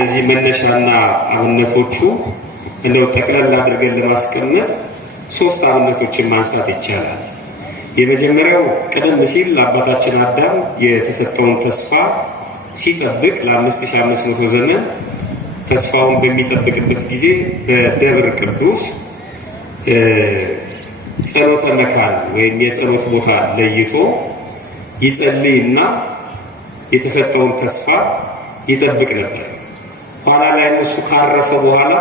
የነዚህ መነሻና አብነቶቹ እንደው ጠቅለል አድርገን ለማስቀመጥ ሶስት አብነቶችን ማንሳት ይቻላል። የመጀመሪያው ቀደም ሲል አባታችን አዳም የተሰጠውን ተስፋ ሲጠብቅ ለ5500 ዘመን ተስፋውን በሚጠብቅበት ጊዜ በደብረ ቅዱስ ጸሎተ መካን ወይም የጸሎት ቦታ ለይቶ ይጸልይና የተሰጠውን ተስፋ ይጠብቅ ነበር። ኋላ ላይ እሱ ካረፈ በኋላ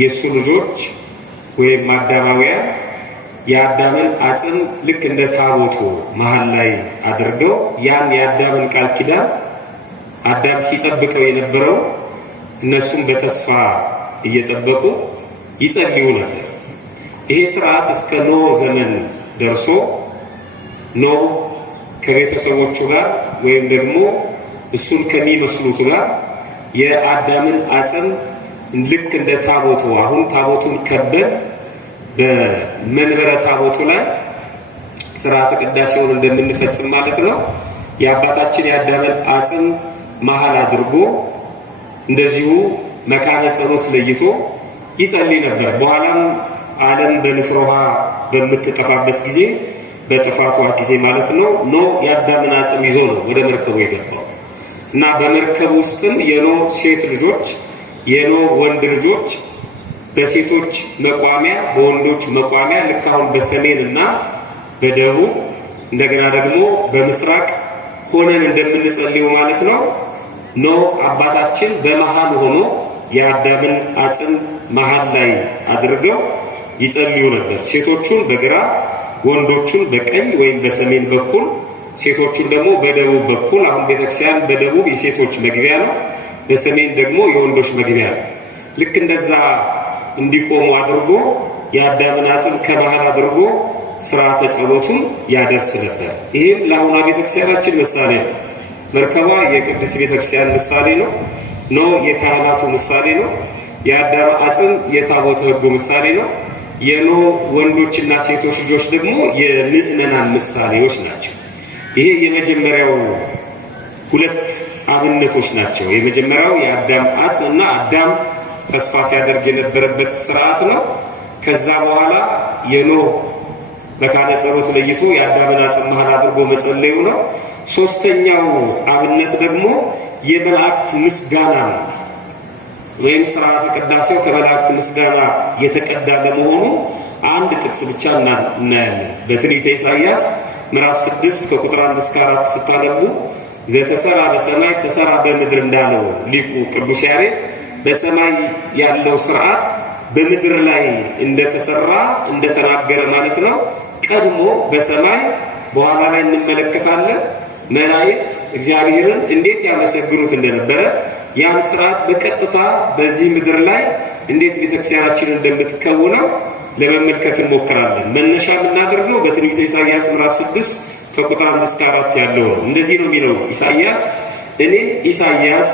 የሱ ልጆች ወይም አዳማውያን የአዳምን አጽም ልክ እንደ ታቦቱ መሃል ላይ አድርገው ያን የአዳምን ቃል ኪዳን አዳም ሲጠብቀው የነበረው እነሱም በተስፋ እየጠበቁ ይጸልዩ ነበር። ይሄ ስርዓት እስከ ኖህ ዘመን ደርሶ ኖህ ከቤተሰቦቹ ጋር ወይም ደግሞ እሱን ከሚመስሉት ጋር የአዳምን አጽም ልክ እንደ ታቦቱ አሁን ታቦቱን ከበን በመንበረ ታቦቱ ላይ ስርዓተ ቅዳሴውን እንደምንፈጽም ማለት ነው። የአባታችን የአዳምን አጽም መሃል አድርጎ እንደዚሁ መካነ ጸሎት ለይቶ ይጸልይ ነበር። በኋላም ዓለም በንፍር ውሃ በምትጠፋበት ጊዜ በጥፋቷ ጊዜ ማለት ነው ኖህ የአዳምን አጽም ይዞ ነው ወደ መርከቡ የገባው እና በመርከብ ውስጥም የኖህ ሴት ልጆች የኖህ ወንድ ልጆች በሴቶች መቋሚያ በወንዶች መቋሚያ ልክ አሁን በሰሜን እና በደቡብ እንደገና ደግሞ በምስራቅ ሆነን እንደምንጸልየው ማለት ነው ኖህ አባታችን በመሃል ሆኖ የአዳምን አጽም መሃል ላይ አድርገው ይጸልዩ ነበር። ሴቶቹን በግራ ወንዶቹን በቀኝ ወይም በሰሜን በኩል ሴቶቹን ደግሞ በደቡብ በኩል አሁን ቤተክርስቲያን በደቡብ የሴቶች መግቢያ ነው፣ በሰሜን ደግሞ የወንዶች መግቢያ ነው። ልክ እንደዛ እንዲቆሙ አድርጎ የአዳምን አጽም ከመሃል አድርጎ ስርዓተ ጸሎቱን ያደርስ ነበር። ይህም ለአሁኗ ቤተክርስቲያናችን ምሳሌ ነው። መርከቧ የቅድስት ቤተክርስቲያን ምሳሌ ነው። ኖህ የካህናቱ ምሳሌ ነው። የአዳም አጽም የታቦተ ሕጉ ምሳሌ ነው። የኖህ ወንዶችና ሴቶች ልጆች ደግሞ የምእመናን ምሳሌዎች ናቸው። ይሄ የመጀመሪያው ሁለት አብነቶች ናቸው። የመጀመሪያው የአዳም አጽም እና አዳም ተስፋ ሲያደርግ የነበረበት ስርዓት ነው። ከዛ በኋላ የኖህ መካነ ጸሎት ለይቶ የአዳምን አጽም መሃል አድርጎ መጸለዩ ነው። ሶስተኛው አብነት ደግሞ የመላእክት ምስጋና ነው። ወይም ስርዓተ ቅዳሴው ከመላእክት ምስጋና የተቀዳ ለመሆኑ አንድ ጥቅስ ብቻ እናያለን። በትንቢተ ኢሳይያስ ምዕራፍ 6 ከቁጥር 1 እስከ 4 ስታነቡ ዘተሰራ በሰማይ ተሰራ በምድር እንዳለው ሊቁ ቅዱስ ያሬድ በሰማይ ያለው ስርዓት በምድር ላይ እንደተሰራ እንደተናገረ ማለት ነው። ቀድሞ በሰማይ በኋላ ላይ እንመለከታለን መላእክት እግዚአብሔርን እንዴት ያመሰግኑት እንደነበረ ያን ስርዓት በቀጥታ በዚህ ምድር ላይ እንዴት ቤተክርስቲያናችንን እንደምትከውነው ለመመልከት እንሞክራለን። መነሻ የምናደርገው በትንቢተ ኢሳይያስ ምዕራፍ 6 ከቁጥር 1 እስከ 4 ያለው ነው። እንደዚህ ነው የሚለው ኢሳይያስ፣ እኔ ኢሳይያስ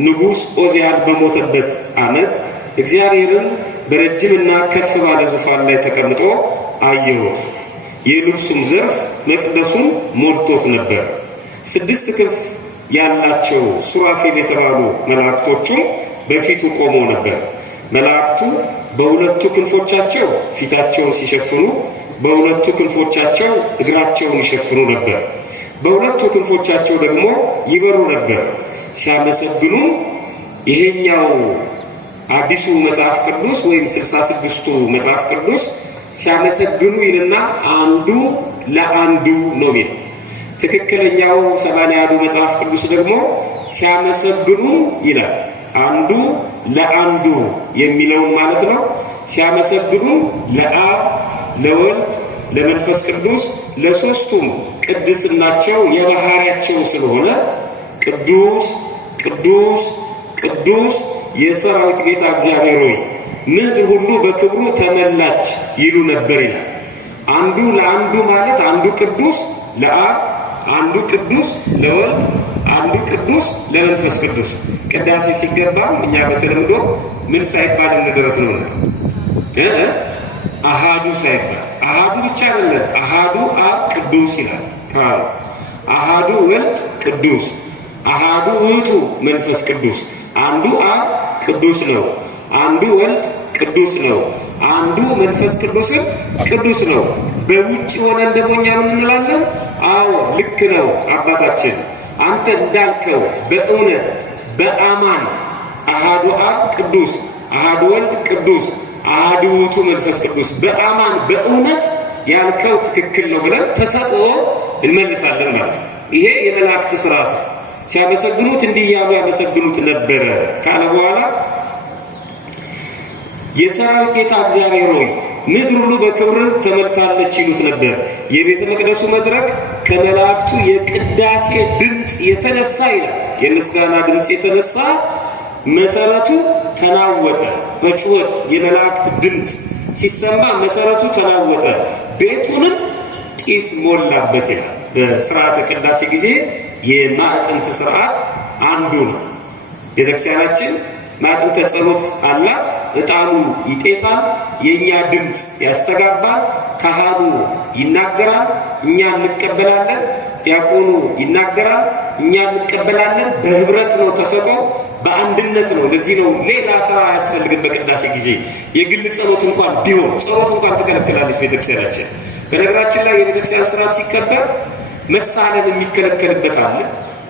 ንጉሥ ዖዝያን በሞተበት ዓመት እግዚአብሔርን በረጅምና ከፍ ባለ ዙፋን ላይ ተቀምጦ አየሁት። የልብሱም ዘርፍ መቅደሱን ሞልቶት ነበር። 6 ክንፍ ያላቸው ሱራፌል የተባሉ መላእክቶቹም በፊቱ ቆመው ነበር። መላእክቱ በሁለቱ ክንፎቻቸው ፊታቸውን ሲሸፍኑ፣ በሁለቱ ክንፎቻቸው እግራቸውን ይሸፍኑ ነበር። በሁለቱ ክንፎቻቸው ደግሞ ይበሩ ነበር። ሲያመሰግኑ ይሄኛው አዲሱ መጽሐፍ ቅዱስ ወይም 66ቱ መጽሐፍ ቅዱስ ሲያመሰግኑ ይልና አንዱ ለአንዱ ነው የሚለው። ትክክለኛው 80ዱ መጽሐፍ ቅዱስ ደግሞ ሲያመሰግኑ ይላል። አንዱ ለአንዱ የሚለው ማለት ነው። ሲያመሰግኑ ለአብ ለወልድ ለመንፈስ ቅዱስ ለሶስቱም ቅድስናቸው የባህሪያቸው ስለሆነ ቅዱስ ቅዱስ ቅዱስ የሰራዊት ጌታ እግዚአብሔር ሆይ ምድር ሁሉ በክብሩ ተመላች ይሉ ነበር ይላል። አንዱ ለአንዱ ማለት አንዱ ቅዱስ ለአብ፣ አንዱ ቅዱስ ለወልድ፣ አንዱ ቅዱስ ለመንፈስ ቅዱስ። ቅዳሴ ሲገባም እኛ በተለምዶ ምን ሳይባል እንደደረስ ነው አሃዱ ሳይባል አሃዱ ብቻ አይደለም፣ አሃዱ አብ ቅዱስ ይላል ካሉ፣ አሃዱ ወልድ ቅዱስ፣ አሃዱ ውእቱ መንፈስ ቅዱስ አንዱ አብ ቅዱስ ነው፣ አንዱ ወልድ ቅዱስ ነው፣ አንዱ መንፈስ ቅዱስም ቅዱስ ነው። በውጭ ሆነን ደግሞ እኛ ምን እንላለን? አዎ ልክ ነው አባታችን አንተ እንዳልከው በእውነት በአማን አሃዱ አብ ቅዱስ፣ አሃዱ ወልድ ቅዱስ፣ አሃዱ ውእቱ መንፈስ ቅዱስ በአማን በእውነት ያልከው ትክክል ነው ብለን ተሰጥኦ እንመልሳለን ማለት ነው። ይሄ የመላእክት ስርዓት ነው። ሲያመሰግኑት እንዲህ እያሉ ያመሰግኑት ነበረ ካለ በኋላ የሰራዊት ጌታ እግዚአብሔር ሆይ ምድር ሁሉ በክብር ተመልታለች ይሉት ነበር። የቤተ መቅደሱ መድረክ ከመላእክቱ የቅዳሴ ድምፅ የተነሳ ይላል፣ የምስጋና ድምፅ የተነሳ መሰረቱ ተናወጠ። በጩኸት የመላእክት ድምፅ ሲሰማ መሰረቱ ተናወጠ፣ ቤቱንም ጢስ ሞላበት ይላል። በስርዓተ ቅዳሴ ጊዜ የማዕጠንት ስርዓት አንዱ ነው። ቤተክርስቲያናችን ማዕጠንተ ጸሎት አላት። ዕጣኑ ይጤሳል፣ የእኛ ድምፅ ያስተጋባል፣ ካህኑ ይናገራል፣ እኛ እንቀበላለን፣ ዲያቆኑ ይናገራል፣ እኛ እንቀበላለን። በህብረት ነው ተሰጥኦ፣ በአንድነት ነው። ለዚህ ነው ሌላ ስራ አያስፈልግም። በቅዳሴ ጊዜ የግል ጸሎት እንኳን ቢሆን ጸሎት እንኳን ትከለክላለች ቤተክርስቲያናችን። በነገራችን ላይ የቤተክርስቲያን ስርዓት ሲከበር መሳለን የሚከለከልበት አለ፣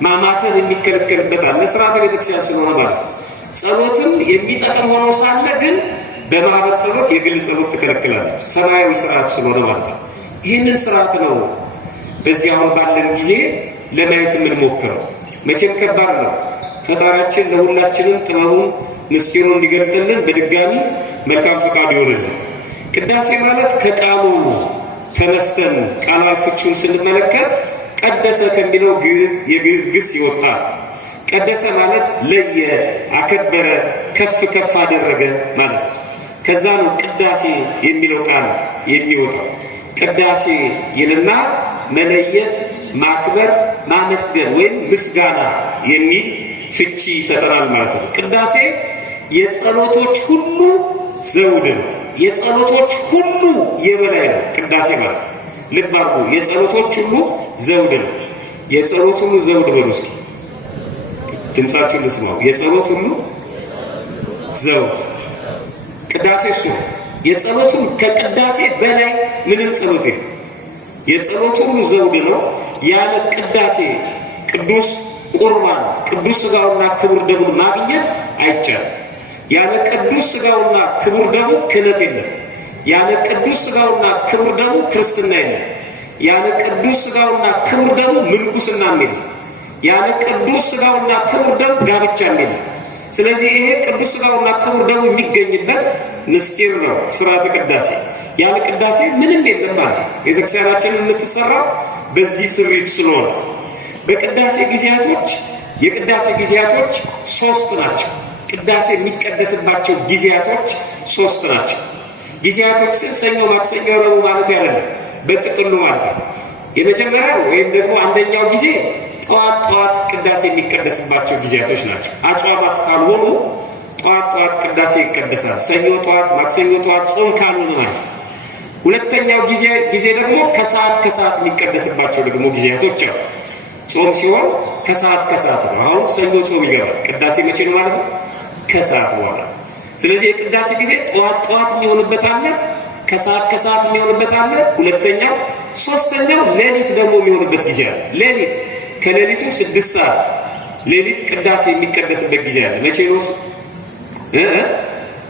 ማማተን የሚከለከልበት አለ። ስርዓተ ቤተክርስቲያን ስለሆነ ማለት ነው። ጸሎትም የሚጠቅም ሆኖ ሳለ ግን በማህበር ጸሎት የግል ጸሎት ትከለክላለች፣ ሰማያዊ ስርዓት ስለሆነ ማለት ነው። ይህንን ስርዓት ነው በዚህ አሁን ባለን ጊዜ ለማየት የምንሞክረው። መቼም ከባድ ነው። ፈጣሪያችን ለሁላችንም ጥበቡን ምስጢሩን እንዲገልጥልን በድጋሚ መልካም ፈቃድ ይሆንልን። ቅዳሴ ማለት ከቃሉ ተነስተን ቃላዊ ፍቹን ስንመለከት ቀደሰ ከሚለው የግዕዝ ግስ ይወጣል። ቀደሰ ማለት ለየ፣ አከበረ፣ ከፍ ከፍ አደረገ ማለት ነው። ከዛ ነው ቅዳሴ የሚለው ቃል የሚወጣው። ቅዳሴ ይልና መለየት፣ ማክበር፣ ማመስገን ወይም ምስጋና የሚል ፍቺ ይሰጠናል ማለት ነው። ቅዳሴ የጸሎቶች ሁሉ ዘውድ ነው። የጸሎቶች ሁሉ የበላይ ነው ቅዳሴ ማለት ነው። ልብ አድርጉ። የጸሎቶች ሁሉ ዘውድ ነው። የጸሎት ሁሉ ዘውድ በሉ እስኪ ድምፃችሁን ልስማው። የጸሎት ሁሉ ዘውድ ቅዳሴ እሱ ነው። የጸሎቱን ከቅዳሴ በላይ ምንም ጸሎት የለም። የጸሎት ሁሉ ዘውድ ነው። ያለ ቅዳሴ ቅዱስ ቁርባን ቅዱስ ሥጋውና ክቡር ደሙን ማግኘት አይቻልም። ያለ ቅዱስ ሥጋውና ክቡር ደሙ ክህነት የለም። ያለ ቅዱስ ሥጋውና ክቡር ደሙ ክርስትና የለም። ያለ ቅዱስ ሥጋውና ክቡር ደሙ ምንኩስናም የለም። ያለ ቅዱስ ሥጋውና ክቡር ደሙ ጋብቻም የለም። ስለዚህ ይሄ ቅዱስ ሥጋውና ክቡር ደሙ የሚገኝበት ምስጢር ነው ስርዓተ ቅዳሴ። ያለ ቅዳሴ ምንም የለም ማለት ነው። ቤተክርስቲያናችን የምትሰራው በዚህ ስሪት ስለሆነ በቅዳሴ ጊዜያቶች የቅዳሴ ጊዜያቶች ሶስት ናቸው። ቅዳሴ የሚቀደስባቸው ጊዜያቶች ሶስት ናቸው። ጊዜያቶች ስል ሰኞ፣ ማክሰኞ፣ ረቡዕ ማለት አይደለም፣ በጥቅሉ ማለት ነው። የመጀመሪያው ወይም ደግሞ አንደኛው ጊዜ ጠዋት ጠዋት ቅዳሴ የሚቀደስባቸው ጊዜያቶች ናቸው። አጽዋማት ካልሆኑ ጠዋት ጠዋት ቅዳሴ ይቀደሳል። ሰኞ ጠዋት፣ ማክሰኞ ጠዋት ጾም ካልሆነ ማለት ነው። ሁለተኛው ጊዜ ደግሞ ከሰዓት የሚቀደስባቸው ደግሞ ጊዜያቶች አሉ። ጾም ሲሆን ከሰዓት ነው። አሁን ሰኞ ጾም ይገባል። ቅዳሴ መቼ ነው ማለት ነው? ከሰዓት በኋላ። ስለዚህ የቅዳሴ ጊዜ ጠዋት የሚሆንበት አለ፣ ከሰዓት የሚሆንበት አለ። ሁለተኛው፣ ሶስተኛው ሌሊት ደግሞ የሚሆንበት ጊዜ አለ። ሌሊት ከሌሊቱ 6 ሰዓት ሌሊት ቅዳሴ የሚቀደስበት ጊዜ አለ። መቼ ነው?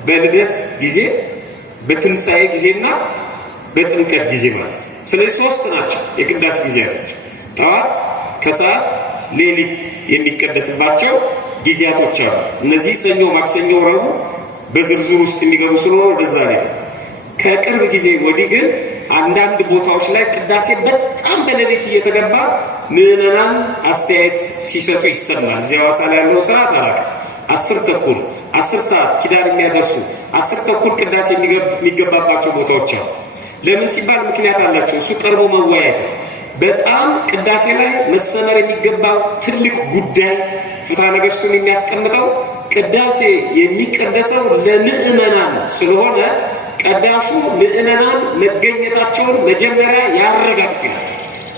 በልደት ጊዜ፣ በትንሣኤ ጊዜና በጥምቀት ጊዜ ማለት ነው። ስለዚህ ሶስት ናቸው የቅዳሴ ጊዜያቶች፣ ጠዋት፣ ከሰዓት፣ ሌሊት የሚቀደስባቸው ጊዜያቶች አሉ። እነዚህ ሰኞ፣ ማክሰኞ፣ ረቡዕ በዝርዝር ውስጥ የሚገቡ ስለሆነ ወደዛ ላይ ከቅርብ ጊዜ ወዲህ ግን አንዳንድ ቦታዎች ላይ ቅዳሴ በጣም በሌሊት እየተገባ ምዕመናን አስተያየት ሲሰጡ ይሰማል። እዚያ ሐዋሳ ላይ ያለው ስርዓት አላውቅም። 10 ተኩል 10 ሰዓት ኪዳን የሚያደርሱ 10 ተኩል ቅዳሴ የሚገባባቸው ቦታዎች አሉ። ለምን ሲባል ምክንያት አላቸው። እሱ ቀርቦ መወያየት ነው። በጣም ቅዳሴ ላይ መሰመር የሚገባው ትልቅ ጉዳይ ፍትሐ ነገሥቱን የሚያስቀምጠው ቅዳሴ የሚቀደሰው ለምዕመናን ስለሆነ ቀዳሹ ምዕመናን መገኘታቸውን መጀመሪያ ያረጋግጥ ይላል።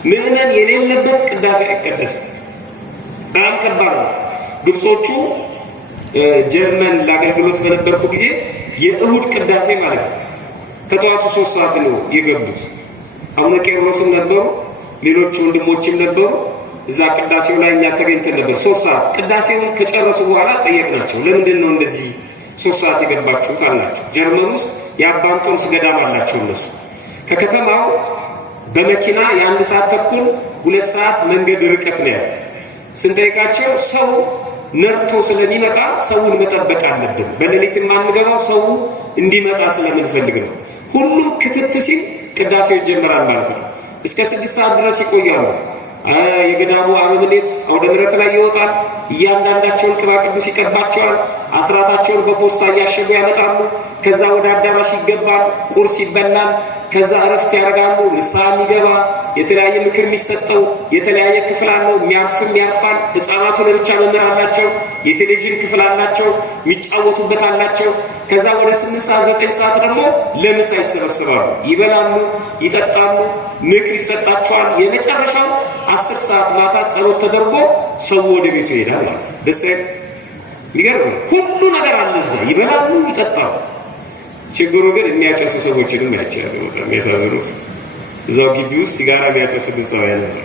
ምዕመን የሌለበት ቅዳሴ አይቀደስም። በጣም ከባድ ነው። ግብጾቹ ጀርመን ለአገልግሎት በነበርኩ ጊዜ የእሁድ ቅዳሴ ማለት ነው ከጠዋቱ 3 ሰዓት ነው የገቡት። አቡነ ቄርሎስም ነበሩ፣ ሌሎች ወንድሞችም ነበሩ። እዛ ቅዳሴው ላይ እኛ ተገኝተን ነበር። 3 ሰዓት ቅዳሴውን ከጨረሱ በኋላ ጠየቅናቸው። ለምንድን ነው እንደዚህ 3 ሰዓት የገባችሁት አልናቸው። ጀርመን ውስጥ የአባ እንጦንስ ገዳም አላቸው እነሱ። ከከተማው በመኪና የ1 ሰዓት ተኩል 2 ሰዓት መንገድ ርቀት ነው ያለው። ስንጠይቃቸው ሰው ነርቶ ስለሚመጣ ሰውን መጠበቅ አለብን፣ በሌሊት የማንገባው ሰው እንዲመጣ ስለምንፈልግ ነው። ሁሉም ክትት ሲል ቅዳሴው ይጀምራል ማለት ነው። እስከ 6 ሰዓት ድረስ ይቆያሉ። የገዳሙ አበምኔት አውደ ምሕረት ላይ ይወጣል። እያንዳንዳቸውን ቅባ ቅዱስ ይቀባቸዋል። አስራታቸውን በፖስታ እያሸጉ ያመጣሉ። ከዛ ወደ አዳራሽ ይገባል። ቁርስ ይበላል። ከዛ እረፍት ያደርጋሉ። ንስሐ የሚገባ የተለያየ ምክር የሚሰጠው የተለያየ ክፍል አለው። የሚያርፍም ያርፋል። ህፃናቱ ለብቻ መምህር አላቸው። የቴሌቪዥን ክፍል አላቸው። የሚጫወቱበት አላቸው። ከዛ ወደ 8 ሰዓት 9 ሰዓት ደግሞ ለምሳ ይሰበሰባሉ። ይበላሉ፣ ይጠጣሉ፣ ምክር ይሰጣቸዋል። የመጨረሻው 10 ሰዓት ማታ ጸሎት ተደርጎ ሰው ወደ ቤቱ ይሄዳል ማለት ነው። ደስ ይገርም። ሁሉ ነገር አለ እዛ። ይበላሉ፣ ይጠጣሉ። ችግሩ ግን የሚያጨሱ ሰዎችንም ያቻሉ። በጣም የሚያሳዝኑት እዛው ግቢ ውስጥ ሲጋራ የሚያጨሱ ግብፃውያን ነበር።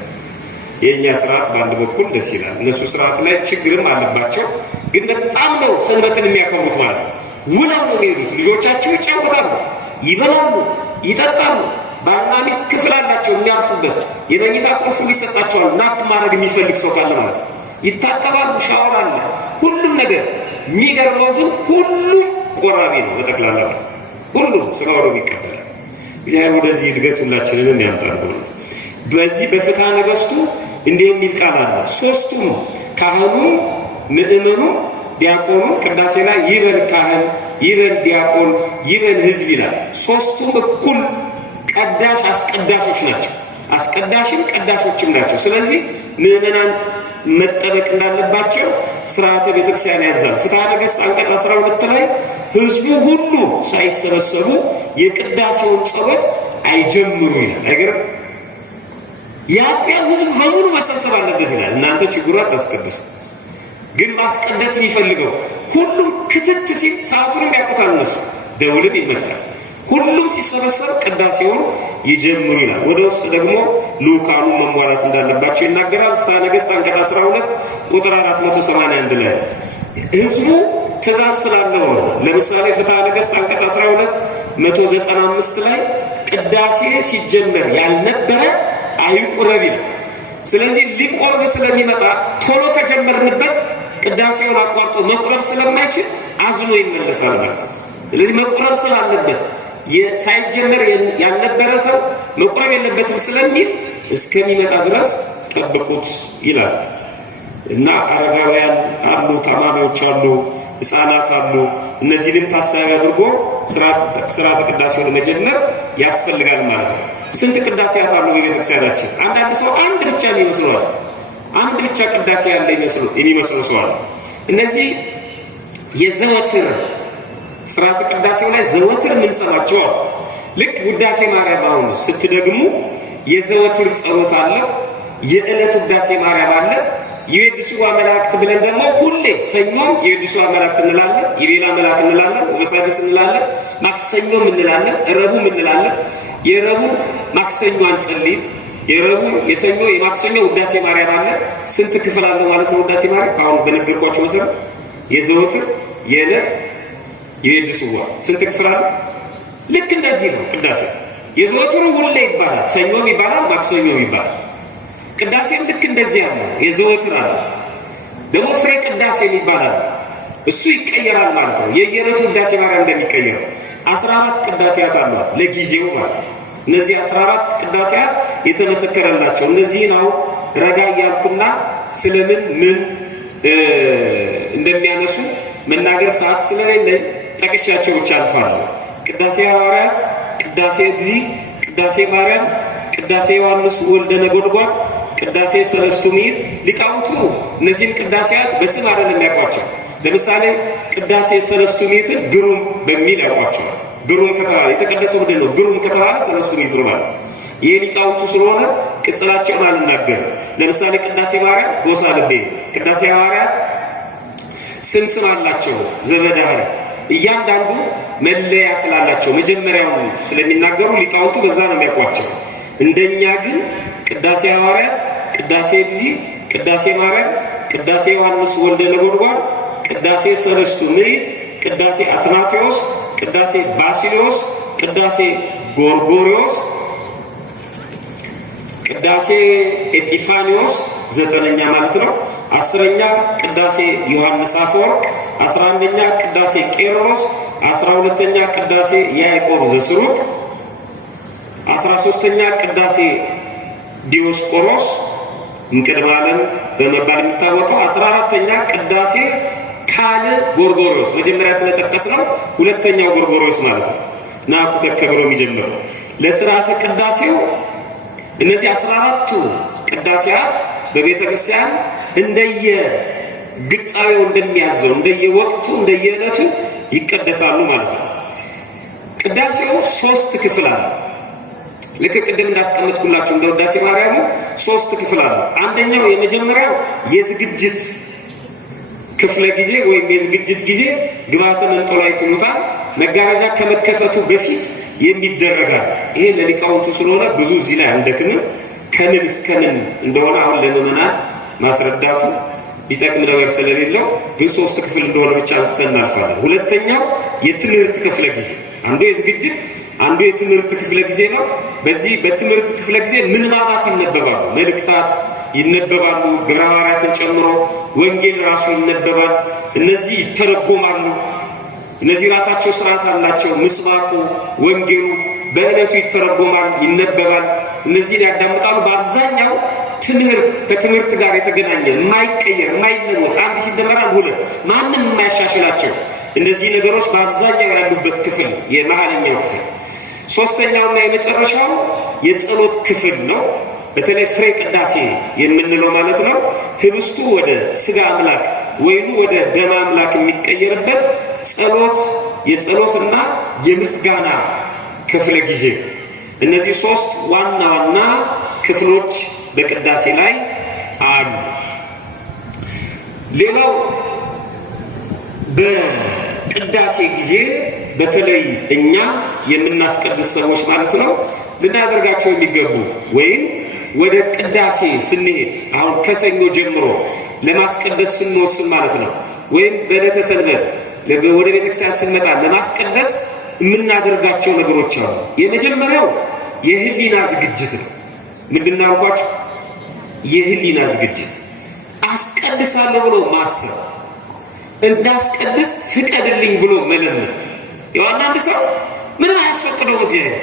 የእኛ ስርዓት በአንድ በኩል ደስ ይላል። እነሱ ስርዓት ላይ ችግርም አለባቸው፣ ግን በጣም ነው ሰንበትን የሚያከብሩት ማለት ነው። ውለው ነው የሚሄዱት። ልጆቻቸው ይጫወታሉ፣ ይበላሉ፣ ይጠጣሉ። ባልና ሚስት ክፍል አላቸው የሚያርፉበት። የመኝታ ቁልፍ ይሰጣቸዋል። ናፕ ማድረግ የሚፈልግ ሰው ካለ ማለት ነው። ይታጠባሉ፣ ሻወር አለ፣ ሁሉም ነገር። የሚገርመው ግን ሁሉም ቆራቢ ነው በጠቅላላ ማለት ነው። ሁሉም ስራው ይቀበላል። እግዚአብሔር ወደዚህ እድገት ሁላችንንም ያምጣል። በዚህ በፍትሐ ነገሥቱ እንዲህ የሚል ቃል አለ። 3ቱም ካህኑ፣ ምእመኑ፣ ዲያቆኑ ቅዳሴ ላይ ይበል ካህን፣ ይበል ዲያቆን፣ ይበል ሕዝብ ይላል። 3ቱም እኩል ቀዳሽ አስቀዳሾች ናቸው። አስቀዳሽም ቀዳሾችም ናቸው። ስለዚህ ምእመናን መጠበቅ እንዳለባቸው ስርዓተ ቤተክርስቲያን ያዛል። ፍትሐ ነገሥት አንቀጽ 12 ላይ ህዝቡ ሁሉ ሳይሰበሰቡ የቅዳሴውን ጸሎት አይጀምሩ ይላል። አይገርም? የአጥቢያው ህዝብ በሙሉ መሰብሰብ አለበት ይላል። እናንተ ችግሩ አታስቀድሱ፣ ግን ማስቀደስ የሚፈልገው ሁሉም ክትት ሲል ሰዓቱንም ያውቁታል እነሱ። ደውልም ይመጣል። ሁሉም ሲሰበሰብ ቅዳሴውን ይጀምሩ ይላል። ወደ ውስጥ ደግሞ ልኡካኑ መሟላት እንዳለባቸው ይናገራል። ፍትሐ ነገሥት አንቀጽ 12 ቁጥር 481 ላይ ህዝቡ ትእዛዝ ስላለው ነው። ለምሳሌ ፍትሐ ነገሥት አንቀጽ 12 195 ላይ ቅዳሴ ሲጀመር ያልነበረ አይቁረብ ይላል። ስለዚህ ሊቆርብ ስለሚመጣ ቶሎ ከጀመርንበት ቅዳሴውን አቋርጦ መቁረብ ስለማይችል አዝኖ ይመለሳል ማለት ነው። ስለዚህ መቁረብ ስላለበት ሳይጀመር ያልነበረ ሰው መቁረብ የለበትም ስለሚል እስከሚመጣ ድረስ ጠብቁት ይላል እና አረጋውያን አሉ፣ ታማሚዎች አሉ፣ ህፃናት አሉ። እነዚህንም ታሳቢ አድርጎ ስርዓተ ቅዳሴውን መጀመር ያስፈልጋል ማለት ነው። ስንት ቅዳሴያት አሉ በቤተክርስቲያናችን? አንዳንድ ሰው አንድ ብቻ የሚመስለዋል። አንድ ብቻ ቅዳሴ ያለ የሚመስለው ሰው አለ። እነዚህ የዘወትር ስርዓተ ቅዳሴው ላይ ዘወትር የምንሰማቸው አሉ። ልክ ውዳሴ ማርያም አሁን ስትደግሙ የዘወትር ጸሎት አለ፣ የዕለት ውዳሴ ማርያም አለ፣ የቤድስዋ መላእክት ብለን ደግሞ ሁሌ ሰኞም የቤድስዋ መላእክት እንላለን፣ የሌላ መላእክት እንላለን፣ ወበሳድስ እንላለን፣ ማክሰኞም እንላለን፣ ረቡዕም እንላለን። የረቡዕ ማክሰኞ አንጸልይም። የረቡዕ የሰኞ የማክሰኞ ውዳሴ ማርያም አለ። ስንት ክፍል አለው ማለት ነው ውዳሴ ማርያም? አሁን በነገርኳችሁ መሰረት የዘወትር የዕለት የቤድስዋ ስንት ክፍል አለ? ልክ እንደዚህ ነው ቅዳሴ። የዘወትሩ ሁሌ ይባላል፣ ሰኞም ይባላል፣ ማክሰኞም ይባላል። ቅዳሴም ልክ እንደዚህ ያለ የዘወትር አለ። ደግሞ ፍሬ ቅዳሴ ይባላል። እሱ ይቀየራል ማለት ነው። የየዕለቱ ውዳሴ ማርያም እንደሚቀየረው 14 ቅዳሴያት አሏት ለጊዜው ማለት ነው። እነዚህ 14 ቅዳሴያት የተመሰከረላቸው እነዚህን አሁን ረጋ እያልኩና ስለምን ምን እንደሚያነሱ መናገር ሰዓት ስለሌለኝ ጠቅሻቸው ብቻ አልፋለሁ። ቅዳሴ ሐዋርያት፣ ቅዳሴ እግዚእ፣ ቅዳሴ ማርያም፣ ቅዳሴ ዮሐንስ ወልደ ነጎድጓድ፣ ቅዳሴ ሰለስቱ ምዕት ሊቃውንቱ እነዚህን ቅዳሴያት በስም አይደለም ያውቋቸው። ለምሳሌ ቅዳሴ ሰለስቱ ምዕትን ግሩም በሚል ያውቋቸዋል። ግሩም ከተባለ የተቀደሰው ምንድን ነው? ግሩም ከተባለ ሰለስቱ ምዕት ነው ማለት ነው። ይህ ሊቃውንቱ ስለሆነ ቅጽላቸውን አልናገርም። ለምሳሌ ቅዳሴ ማርያም ጎሳ ልቤ ቅዳሴ ሐዋርያት ስም አላቸው ዘበዳሪ እያንዳንዱ መለያ ስላላቸው መጀመሪያውን ስለሚናገሩ ሊቃውንቱ በዛ ነው የሚያውቋቸው። እንደኛ ግን ቅዳሴ ሐዋርያት፣ ቅዳሴ እግዚእ፣ ቅዳሴ ማርያም፣ ቅዳሴ ዮሐንስ ወልደ ነጎድጓድ፣ ቅዳሴ ሰለስቱ ምዕት፣ ቅዳሴ አትናቴዎስ፣ ቅዳሴ ባሲሊዮስ፣ ቅዳሴ ጎርጎሪዮስ፣ ቅዳሴ ኤጲፋኒዮስ 9ኛ ማለት ነው። 10ኛ ቅዳሴ ዮሐንስ አፈወርቅ፣ 11ኛ ቅዳሴ ቄርሎስ፣ 12ኛ ቅዳሴ ያዕቆብ ዘስሩግ፣ 13ኛ ቅዳሴ ዲዮስቆሮስ እንቅድመ ዓለም በመባል የሚታወቀው፣ 14ኛ ቅዳሴ ካል ጎርጎሪዮስ መጀመሪያ ስለጠቀስ ነው ሁለተኛው ጎርጎሪዮስ ማለት ነው። ናኩ ተከብሮ የሚጀምረው ለሥርዓተ ቅዳሴው እነዚህ 14ቱ ቅዳሴያት በቤተ ክርስቲያን እንደየ ግጻዌው እንደሚያዘው እንደየወቅቱ እንደየዕለቱ ይቀደሳሉ ማለት ነው። ቅዳሴው 3 ክፍል አለ። ልክ ቅድም እንዳስቀመጥኩላችሁ እንደ ውዳሴ ማርያሙ 3 ክፍል አለ። አንደኛው የመጀመሪያው የዝግጅት ክፍለ ጊዜ ወይም የዝግጅት ጊዜ ግብአተ መንጦላዕት ይሉታል። መጋረጃ ከመከፈቱ በፊት የሚደረጋል። ይሄ ለሊቃውንቱ ስለሆነ ብዙ እዚህ ላይ አንደክምም። ከምን እስከምን እንደሆነ አሁን ለምዕመናን ማስረዳቱ ቢጠቅም ነገር ስለሌለው ግን 3 ክፍል እንደሆነ ብቻ አንስተን እናልፋለን። ሁለተኛው የትምህርት ክፍለ ጊዜ፣ አንዱ የዝግጅት አንዱ የትምህርት ክፍለ ጊዜ ነው። በዚህ በትምህርት ክፍለ ጊዜ ምንባባት ይነበባሉ፣ መልእክታት ይነበባሉ፣ ግብረ ሐዋርያትን ጨምሮ ወንጌል ራሱ ይነበባል። እነዚህ ይተረጎማሉ። እነዚህ ራሳቸው ስርዓት አላቸው። ምስባኩ ወንጌሉ በዕለቱ ይተረጎማል፣ ይነበባል። እነዚህን ያዳምጣሉ። በአብዛኛው ትምህርት ከትምህርት ጋር የተገናኘ የማይቀየር የማይለወጥ አንድ ሲደመራል ሁለት ማንም የማያሻሽላቸው እነዚህ ነገሮች በአብዛኛው ያሉበት ክፍል የመሃለኛው ክፍል። ሶስተኛውና የመጨረሻው የጸሎት ክፍል ነው። በተለይ ፍሬ ቅዳሴ የምንለው ማለት ነው። ህብስቱ ወደ ስጋ አምላክ ወይኑ ወደ ደም አምላክ የሚቀየርበት ጸሎት፣ የጸሎትና የምስጋና ክፍለ ጊዜ። እነዚህ 3 ዋና ዋና ክፍሎች በቅዳሴ ላይ አሉ። ሌላው በቅዳሴ ጊዜ በተለይ እኛ የምናስቀድስ ሰዎች ማለት ነው ልናደርጋቸው የሚገቡ ወይም ወደ ቅዳሴ ስንሄድ አሁን ከሰኞ ጀምሮ ለማስቀደስ ስንወስን ማለት ነው ወይም በዕለተ ሰንበት ወደ ቤተክርስቲያን ስንመጣ ለማስቀደስ የምናደርጋቸው ነገሮች አሉ። የመጀመሪያው የህሊና ዝግጅት ነው። ምንድን አልኳችሁ? የህሊና ዝግጅት። አስቀድሳለሁ ብሎ ማሰብ፣ እንዳስቀድስ ፍቀድልኝ ብሎ መለመን። አንዳንድ ሰው ምንም አያስፈቅደውም እግዚአብሔር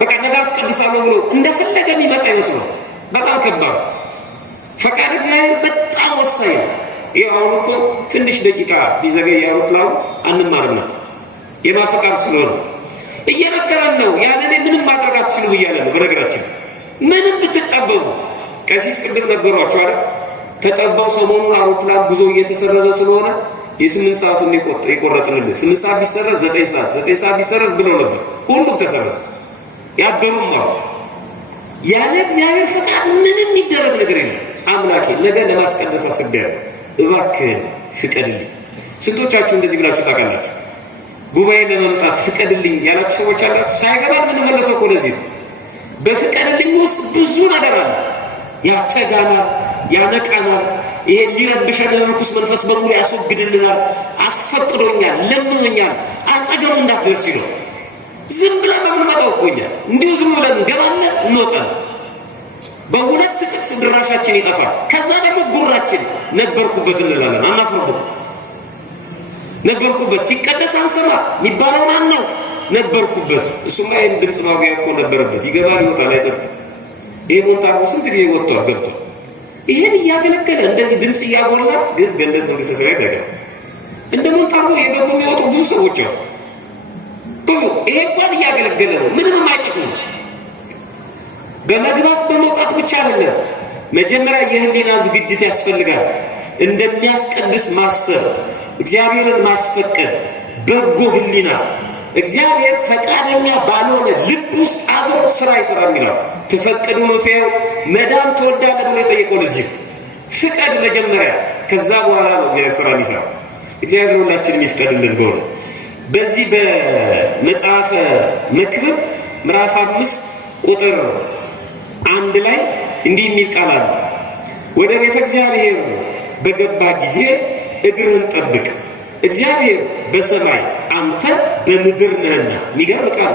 በቃ ነገ አስቀድሳለሁ ብሎ እንደፈለገ የሚመጣ ይመስለው። በጣም ከባድ ፈቃድ እግዚአብሔር በጣም ወሳኝ ነው። ይኸው አሁን እኮ ትንሽ ደቂቃ ቢዘገይ አውሮፕላኑ አንማርም ነው የማፈቃድ ስለሆነ እየነገረን ነው። ያለኔ ምንም ማድረግ አትችሉም እያለ ነው። በነገራችን ምንም ብትጠበቡ ቀሲስ ቅድም ነገሯቸው አይደል? ተጠባው ሰሞኑን አውሮፕላን ጉዞ እየተሰረዘ ስለሆነ የ8 ሰዓቱን ይቆረጥልን። 8 ሰዓት ቢሰረዝ 9 ሰዓት 9 ሰዓት ቢሰረዝ ብለው ነበር። ሁሉም ተሰረዘ። ያደሩም ነው ያለ እግዚአብሔር ፈቃድ ምንም የሚደረግ ነገር የለም። አምላኬ ነገ ለማስቀደስ አስቤያለሁ እባክህ ፍቀድልኝ። ስንቶቻችሁ እንደዚህ ብላችሁ ታውቃላችሁ? ጉባኤ ለመምጣት ፍቀድልኝ ያላችሁ ሰዎች አላችሁ። ሳይገባን ምን መለሰው እኮ ለዚህ ነው። በፍቀድልኝ ውስጥ ብዙ ነገር አለ። ያተጋናል፣ ያነቃናል። ይሄ ሊረብሸን ርኩስ መንፈስ በሙሉ ያስወግድልናል። አስፈቅዶኛል፣ ለምኖኛል፣ አጠገቡ እንዳትደርስ ይለው። ዝም ብለን በምንመጣው እኮ እኛ እንዲሁ ዝም ብለን እንገባለን እንወጣለን። በሁለት ጥቅስ ድራሻችን ይጠፋል። ከዛ ደግሞ ጉራችን ነበርኩበት እንላለን። አናፍርበት። ነበርኩበት ሲቀደስ አንሰማ የሚባለውን አናውቅ። ነበርኩበት እሱማ ይህን ድምፅ ማጉያ እኮ ነበረበት። ይገባል፣ ይወጣል፣ አይጸጥም። ይሄ ሞንታርቦ ስንት ጊዜ ወጥቷል ገብቷል። ይሄን እያገለገለ እንደዚህ ድምፅ እያጎላ ግን ገነት መንግስተ ሰማያት አይገባም። እንደ ሞንታርቦ የገቡ የሚወጡ ብዙ ሰዎች አሉ። ብዙ ይሄ እንኳን እያገለገለ ነው። ምንም አይጠቅም። በመግባት በመውጣት ብቻ አይደለም። መጀመሪያ የህሊና ዝግጅት ያስፈልጋል። እንደሚያስቀድስ ማሰብ፣ እግዚአብሔርን ማስፈቀድ፣ በጎ ህሊና። እግዚአብሔር ፈቃደኛ ባልሆነ ልብ ውስጥ አድሮ ስራ ይሰራል ይላል። ትፈቅዱ ነው ተው መዳን ትወዳለህ ብሎ የጠየቀው ለዚህ ፍቀድ መጀመሪያ፣ ከዛ በኋላ ነው እግዚአብሔር ስራ የሚሰራው። እግዚአብሔር ሁላችንም ይፍቀድልን። በእውነት በዚህ በመጽሐፈ መክብብ ምዕራፍ 5 ቁጥር 1 ላይ እንዲህ የሚል ቃል አለ። ወደ ቤተ እግዚአብሔር በገባ ጊዜ እግርህን ጠብቅ፣ እግዚአብሔር በሰማይ አንተ በምድር ነህና። የሚገርም ቃል።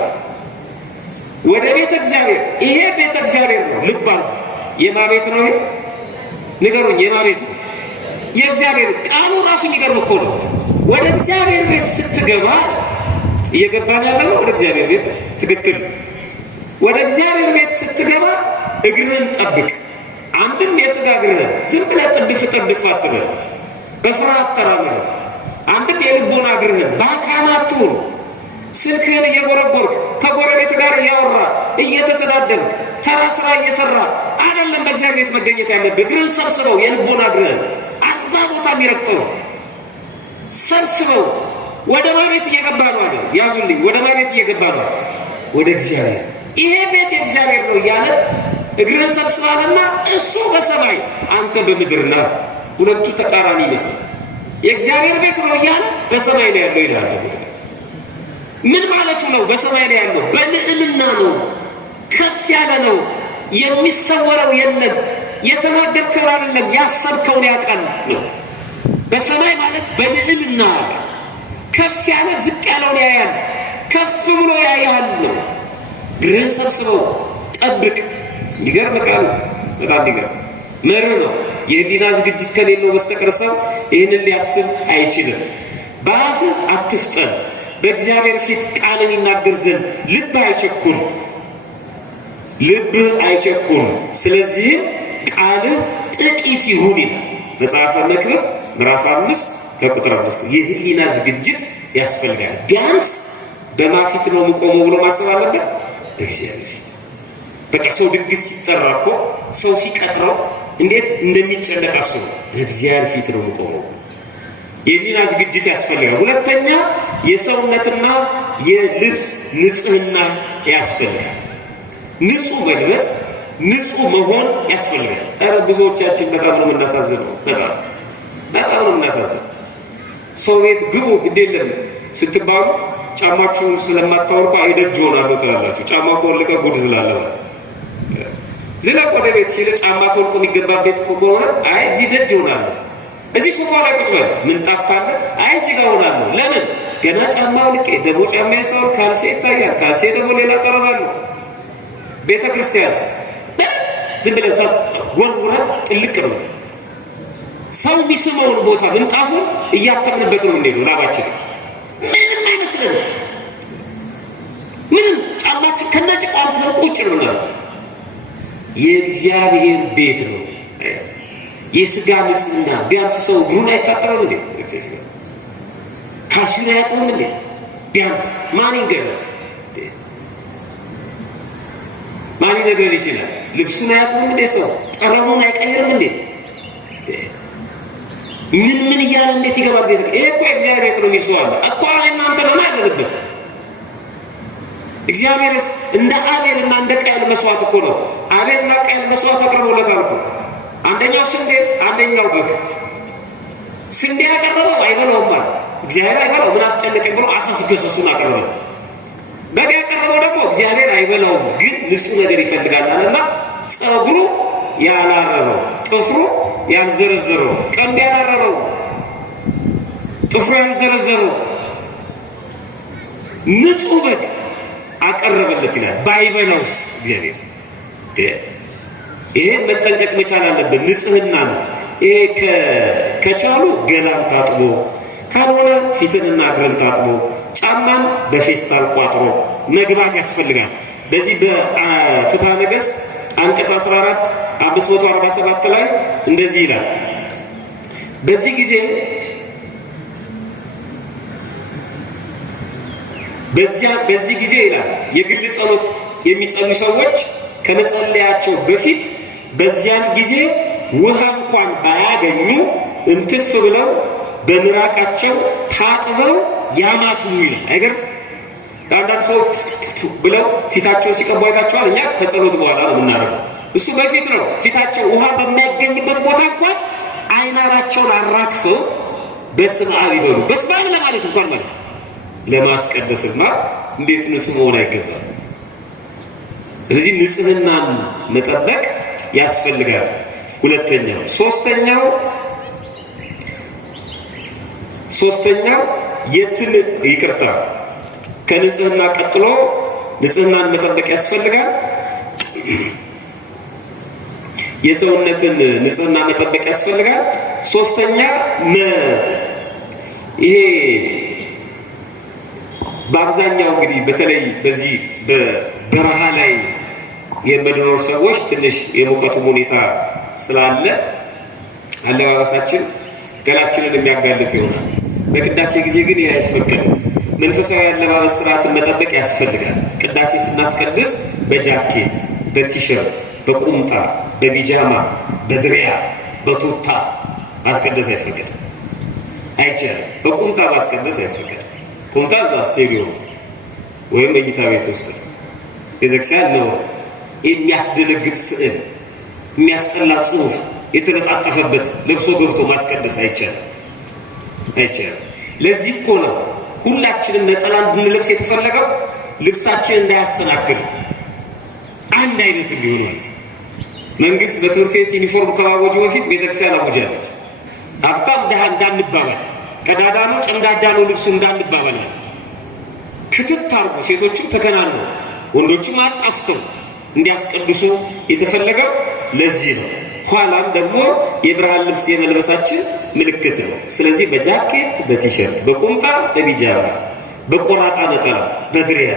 ወደ ቤተ እግዚአብሔር፣ ይሄ ቤተ እግዚአብሔር ነው። ልብ አሉ። የማ ቤት ነው ይሄ? ንገሩኝ፣ የማ ቤት ነው? የእግዚአብሔር። ቃሉ ራሱ የሚገርም እኮ ነው። ወደ እግዚአብሔር ቤት ስትገባ እየገባን ያለው ወደ እግዚአብሔር ቤት ትክክል። ወደ እግዚአብሔር ቤት ስትገባ እግርህን ጠብቅ። አንድም የሥጋ እግርህን ዝም ብለህ ጥድፍ ጥድፍ አትበል፣ በፍርሃት ተራመድ። አንድም የልቦና እግርህን በአካናቱ ስልክህን እየጎረጎርክ ከጎረቤት ጋር እያወራ እየተሰዳደርክ ተራ ስራ እየሰራ አይደለም በእግዚአብሔር ቤት መገኘት ያለብህ። እግርህን ሰብስበው፣ የልቦና እግርህን አርባ ቦታ የሚረግጠው ሰብስበው። ወደ ማቤት እየገባ ነው አለ። ያዙልኝ፣ ወደ ማቤት እየገባ ነው? ወደ እግዚአብሔር። ይሄ ቤት የእግዚአብሔር ነው እያለ እግርህን ሰብስባልና እሱ በሰማይ አንተ በምድር ነህ። ሁለቱ ተቃራኒ ይመስላል። የእግዚአብሔር ቤት ነው እያለ በሰማይ ነው ያለው ይላል። ምን ማለቱ ነው? በሰማይ ነው ያለው፣ በልዕልና ነው፣ ከፍ ያለ ነው፣ የሚሰወረው የለም፣ የተናገርከው አይደለም፣ ያሰብከውን ያውቃል ነው። በሰማይ ማለት በልዕልና ከፍ ያለ ዝቅ ያለውን ያያል፣ ከፍ ብሎ ያያል ነው። እግርህን ሰብስበው ጠብቅ። ይገርም ቃል፣ በጣም ይገርም መርህ ነው። የህሊና ዝግጅት ከሌለው በስተቀር ሰው ይህንን ሊያስብ አይችልም። በአፍህ አትፍጠን፣ በእግዚአብሔር ፊት ቃልን ይናገር ዘንድ ልብ አይቸኩል፣ ልብ አይቸኩል። ስለዚህም ቃልህ ጥቂት ይሁን ይላል መጽሐፈ መክብብ ምዕራፍ 5 ከቁጥር 5። የህሊና ዝግጅት ያስፈልጋል። ቢያንስ በማፊት ነው የምቆመው ብሎ ማሰብ አለበት፣ በእግዚአብሔር ፊት። በቃ ሰው ድግስ ሲጠራ እኮ ሰው ሲቀጥረው እንዴት እንደሚጨነቅ አስቡ። በእግዚአብሔር ፊት ነው የምቆመው። የህሊና ዝግጅት ያስፈልጋል። ሁለተኛ የሰውነትና የልብስ ንጽህና ያስፈልጋል። ንጹህ መልበስ፣ ንጹህ መሆን ያስፈልጋል። ኧረ ብዙዎቻችን በጣም ነው የምናሳዝነው። በጣም ነው የምናሳዝነው። ሰው ቤት ግቡ ግድ የለም ስትባሉ ጫማችሁን ስለማታወልቁ አይደጅ ሆናለሁ ትላላችሁ። ጫማ ከወለቀ ጉድ ዝላለ ማለት ዝለቅ ወደ ቤት ሲል ጫማ ተወልቆ የሚገባ ቤት ከሆነ አይ እዚህ ደጅ ሆናለሁ፣ እዚህ ሶፋ ላይ ቁጭ በል ምንጣፍ ካለ አይ እዚህ ጋር ሆናለሁ። ለምን? ገና ጫማ አውልቄ ደግሞ ጫማ ሰው ካልሴ ይታያል። ካልሴ ደግሞ ሌላ ጠረናለሁ። ቤተ ክርስቲያንስ ዝም ብለን ወርውረን ጥልቅ ነው። ሰው የሚስመውን ቦታ ምንጣፉን እያተምንበት ነው የምንሄደው። ላባችን ምንም አይመስልንም። ምንም ጫማችን ከነጭቃም ቁጭ ነው ነው። የእግዚአብሔር ቤት ነው። የሥጋ ንጽህና ቢያንስ ሰው እግሩን አይታጠብም እንዴ? ካሲውን አያጥብም እንዴ? ቢያንስ ማን ይንገረን? ማን ይነግረን ይችላል? ልብሱን አያጥብም እንዴ? ሰው ጠረኑን አይቀይርም እንዴ? ምን እያለ እንዴት ይገባል ቤት? ይሄ እኮ የእግዚአብሔር ቤት ነው የሚል ሰው አለ እኮ። እናንተ ለምን አይደለበት? እግዚአብሔርስ እንደ አቤልና እንደ ቃየል መስዋዕት እኮ ነው። አቤልና ቃየል መስዋዕት አቅርቦለታል እኮ። አንደኛው ስንዴ፣ አንደኛው በግ። ስንዴ ያቀረበው አይበላውም ማለት እግዚአብሔር አይበላው ምን አስጨነቀኝ ብሎ አሰስገሰሱን አቀረበ። በግ ያቀረበው ደግሞ እግዚአብሔር አይበላውም ግን ንጹህ ነገር ይፈልጋል አለና ጸጉሩ ያላረረው፣ ጥፍሩ ያልዘረዘረው፣ ቀንድ ያላረረው፣ ጥፍሩ ያልዘረዘረው ንጹህ በግ አቀረበለት ይላል። ባይበላውስ እግዚአብሔር ይሄን መጠንቀቅ መቻል አለብን። ንጽህና ነው ይሄ። ከቻሉ ገላን ታጥቦ፣ ካልሆነ ፊትንና እግርን ታጥቦ፣ ጫማን በፌስታል ቋጥሮ መግባት ያስፈልጋል። በዚህ በፍትሐ ነገሥት አንቀጽ 14 547 ላይ እንደዚህ ይላል። በዚህ ጊዜ ይላል የግል ጸሎት የሚጸልዩ ሰዎች ከመጸለያቸው በፊት በዚያን ጊዜ ውሃ እንኳን ባያገኙ እንትፍ ብለው በምራቃቸው ታጥበው ያማትሙ ይላል። አይገርም? አንዳንድ ሰው ብለው ፊታቸውን ሲቀቡ አይታቸዋል። እኛ ከጸሎት በኋላ ነው የምናደርገው። እሱ በፊት ነው። ፊታቸው ውሃ በማይገኝበት ቦታ እንኳን አይናራቸውን አራክፈው በስመ አብ ይበሉ። በስመ አብ ለማለት እንኳን ማለት ለማስቀደስማ እንዴት ንጹህ መሆን አይገባም። ስለዚህ ንጽህናን መጠበቅ ያስፈልጋል። ሁለተኛው ሶስተኛው ይቅርታ ከንጽህና ቀጥሎ ንጽህናን መጠበቅ ያስፈልጋል። የሰውነትን ንጽህና መጠበቅ ያስፈልጋል። ሶስተኛ ይሄ በአብዛኛው እንግዲህ በተለይ በዚህ በበረሃ ላይ የምንኖር ሰዎች ትንሽ የሙቀቱ ሁኔታ ስላለ አለባበሳችን ገላችንን የሚያጋልጥ ይሆናል። በቅዳሴ ጊዜ ግን ይህ አይፈቀድም። መንፈሳዊ አለባበስ ስርዓትን መጠበቅ ያስፈልጋል። ቅዳሴ ስናስቀድስ በጃኬት፣ በቲሸርት፣ በቁምጣ፣ በቢጃማ፣ በድሪያ፣ በቱታ ማስቀደስ አይፈቀድም። አይቻልም። በቁምጣ ማስቀደስ አይፈቀድም። ቁምጣ እዛ ስቴዲዮ ወይም መኝታ ቤት ውስጥ ቤተክርስቲያን ነው። የሚያስደነግጥ ስዕል፣ የሚያስጠላ ጽሑፍ የተለጣጠፈበት ለብሶ ገብቶ ማስቀደስ አይቻልም። ለዚህ እኮ ነው ሁላችንም ነጠላ እንድንለብስ የተፈለገው። ልብሳችን እንዳያሰናክል አንድ አይነት እንዲሆን ማለት ነው። መንግስት በትምህርት ቤት ዩኒፎርም ከማወጁ በፊት ቤተክርስቲያን አውጃለች። ሀብታም ድሃ እንዳንባባል፣ ቀዳዳ ነው ጨምዳዳ ነው ልብሱ እንዳንባባል ማለት ነው። ክትት አድርጎ ሴቶችም ተከናንበው ወንዶችም አጣፍተው እንዲያስቀድሱ የተፈለገው ለዚህ ነው። ኋላም ደግሞ የብርሃን ልብስ የመልበሳችን ምልክት ነው። ስለዚህ በጃኬት፣ በቲሸርት፣ በቁምጣ፣ በቢጃማ፣ በቆራጣ ነጠላ፣ በድሪያ፣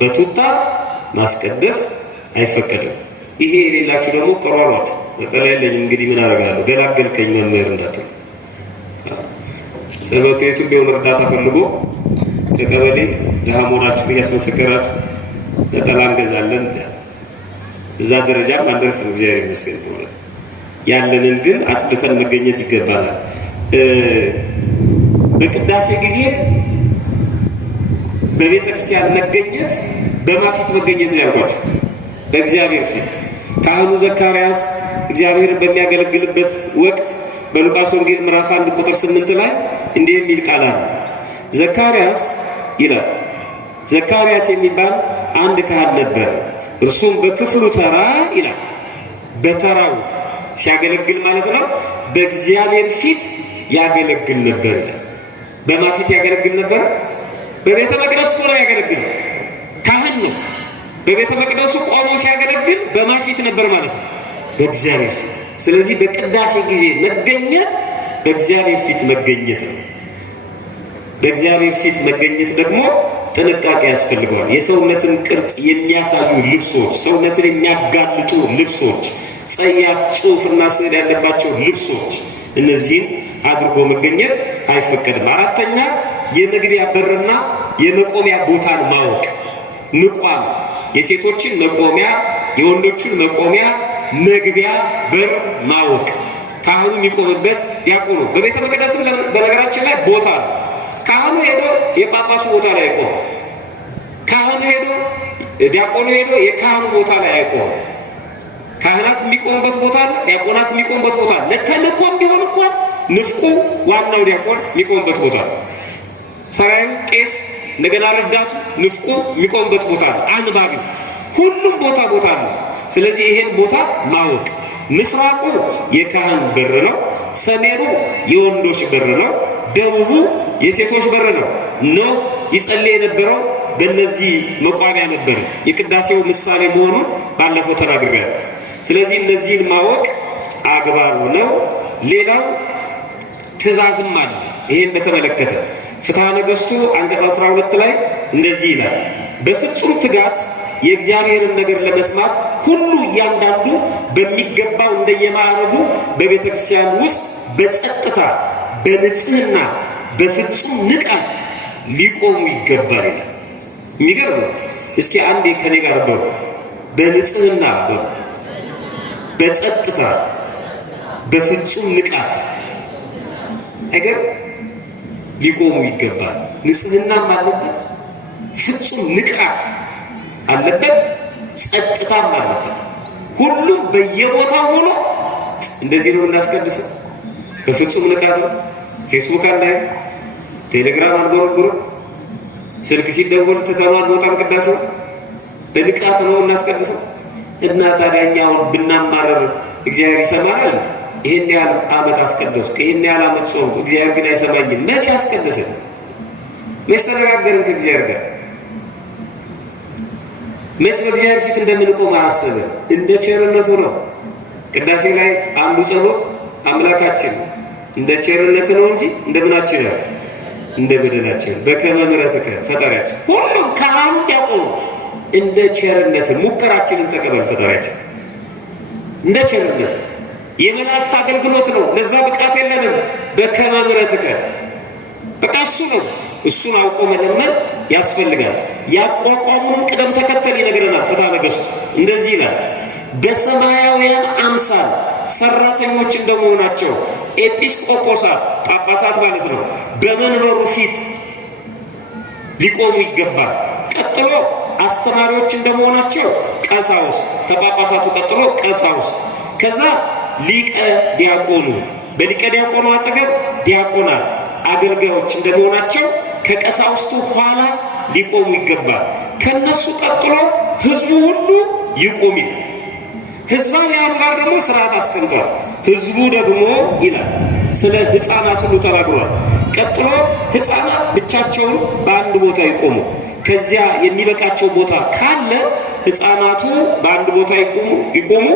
በቱታ ማስቀደስ አይፈቀድም። ይሄ የሌላችሁ ደግሞ ጠሯሯችሁ ነጠላ የለኝም እንግዲህ ምን አደርጋለሁ ገላገልከኝ መምህር እንዳትሉ። ሰንበት ቤቱ ቢሆን እርዳታ ፈልጎ ከቀበሌ ድሃ መሆናችሁን እያስመሰከራችሁ ነጠላ እንገዛለን እዛ ደረጃም አንደርስም። እግዚአብሔር ይመስገን ማለት ያለንን ግን አጽድተን መገኘት ይገባናል። በቅዳሴ ጊዜ በቤተ ክርስቲያን መገኘት በማፊት መገኘት ነው ያልኳችሁ። በእግዚአብሔር ፊት ካህኑ ዘካርያስ እግዚአብሔርን በሚያገለግልበት ወቅት በሉቃስ ወንጌል ምዕራፍ 1 ቁጥር 8 ላይ እንዲህ የሚል ቃል አለ። ዘካርያስ ይላል፣ ዘካርያስ የሚባል አንድ ካህን ነበር። እርሱም በክፍሉ ተራ ይላል፣ በተራው ሲያገለግል ማለት ነው። በእግዚአብሔር ፊት ያገለግል ነበር ይላል። በማን ፊት ያገለግል ነበር? በቤተ መቅደስ ሆኖ ያገለግል ካህን ነው። በቤተ መቅደሱ ቆሞ ሲያገለግል በማን ፊት ነበር ማለት ነው? በእግዚአብሔር ፊት። ስለዚህ በቅዳሴ ጊዜ መገኘት በእግዚአብሔር ፊት መገኘት ነው። በእግዚአብሔር ፊት መገኘት ደግሞ ጥንቃቄ ያስፈልገዋል። የሰውነትን ቅርጽ የሚያሳዩ ልብሶች፣ ሰውነትን የሚያጋልጡ ልብሶች፣ ጸያፍ ጽሑፍና ስዕል ያለባቸው ልብሶች፣ እነዚህን አድርጎ መገኘት አይፈቀድም። አራተኛ የመግቢያ በርና የመቆሚያ ቦታን ማወቅ። ምቋም፣ የሴቶችን መቆሚያ፣ የወንዶችን መቆሚያ፣ መግቢያ በር ማወቅ። ካህኑ የሚቆምበት ዲያቆኑ በቤተ መቅደስም በነገራችን ላይ ቦታ ነው። ካህኑ ሄዶ የጳጳሱ ቦታ ላይ አይቆም። ካህኑ ሄዶ ዲያቆኑ ሄዶ የካህኑ ቦታ ላይ አይቆም። ካህናት የሚቆሙበት ቦታ አለ፣ ዲያቆናት የሚቆሙበት ቦታ አለ። ለተልእኮም ቢሆን እንኳን ንፍቁ ዋናው ዲያቆን የሚቆሙበት ቦታ አለ። ሰራዩ ቄስ፣ እንደገና ረዳቱ ንፍቁ የሚቆሙበት ቦታ አለ። አንባቢው ሁሉም ቦታ አለ። ስለዚህ ይሄን ቦታ ማወቅ። ምስራቁ የካህን በር ነው፣ ሰሜኑ የወንዶች በር ነው፣ ደቡቡ የሴቶች በር ነው። ነው ይጸልይ የነበረው በእነዚህ መቋሚያ ነበር። የቅዳሴው ምሳሌ መሆኑን ባለፈው ተናግሬያለሁ። ስለዚህ እነዚህን ማወቅ አግባብ ነው። ሌላው ትእዛዝም አለ። ይሄን በተመለከተ ፍትሐ ነገሥቱ አንቀጽ 12 ላይ እንደዚህ ይላል፣ በፍጹም ትጋት የእግዚአብሔርን ነገር ለመስማት ሁሉ እያንዳንዱ በሚገባው እንደየማዕረጉ በቤተ ክርስቲያን ውስጥ በጸጥታ በንጽህና በፍጹም ንቃት ሊቆሙ ይገባል ይላል። የሚገርም ነው። እስኪ አንዴ ከኔ ጋር በሉ፣ በንጽህና በሉ፣ በጸጥታ በፍጹም ንቃት። አይገርም? ሊቆሙ ይገባል። ንጽህናም አለበት፣ ፍጹም ንቃት አለበት፣ ጸጥታም አለበት። ሁሉም በየቦታው ሆኖ እንደዚህ ነው እናስቀድሰው። በፍጹም ንቃት ነው። ፌስቡክ አንዳይ፣ ቴሌግራም አንጎረጉር፣ ስልክ ሲደወል ትተናል በጣም ቅዳሴው በንቃት ነው እናስቀድሰው። እና ታዲያኛውን ብናማረር እግዚአብሔር ይሰማናል? ይሄን ያህል ዓመት አስቀደስኩ፣ ይሄን ያህል ዓመት ጾምኩ፣ እግዚአብሔር ግን አይሰማኝም። መቼ አስቀደሰን? መቼ ተነጋገርን ከእግዚአብሔር ጋር? መቼ በእግዚአብሔር ፊት እንደምንቆም አሰብን? እንደ ቸርነቱ ነው። ቅዳሴ ላይ አንዱ ጸሎት አምላካችን እንደ ቸርነት ነው እንጂ እንደምናችን ነው እንደ በደላችን በከመ ምሕረትከ ፈጣሪያችን ሁሉም ካህኑ ያቆሙ እንደ ቸርነት ሙከራችንን ተቀበል ፈጣሪያችን። እንደ ቸርነት የመላእክት አገልግሎት ነው። ለዛ ብቃት የለንም። በከመ ምሕረትከ በቃ እሱ ነው። እሱን አውቆ መለመን ያስፈልጋል። ያቋቋሙንም ቅደም ተከተል ይነግረናል። ፍትሐ ነገሥቱ እንደዚህ ይላል፣ በሰማያውያን አምሳል ሰራተኞች እንደመሆናቸው ኤጲስቆጶሳት ጳጳሳት ማለት ነው በመንበሩ ፊት ሊቆሙ ይገባል። ቀጥሎ አስተማሪዎች እንደመሆናቸው ቀሳውስት፣ ከጳጳሳቱ ቀጥሎ ቀሳውስት፣ ከዛ ሊቀ ዲያቆኑ፣ በሊቀ ዲያቆኑ አጠገብ ዲያቆናት አገልጋዮች እንደመሆናቸው ከቀሳውስቱ ኋላ ሊቆሙ ይገባል። ከነሱ ቀጥሎ ህዝቡ ሁሉ ይቆም ይላል። ህዝባውያኑ ጋር ደግሞ ስርዓት አስቀምጧል። ህዝቡ ደግሞ ይላል ስለ ህፃናት ሁሉ ተናግሯል። ቀጥሎ ህፃናት ብቻቸውን በአንድ ቦታ ይቆሙ። ከዚያ የሚበቃቸው ቦታ ካለ ህፃናቱ በአንድ ቦታ ይቆሙ።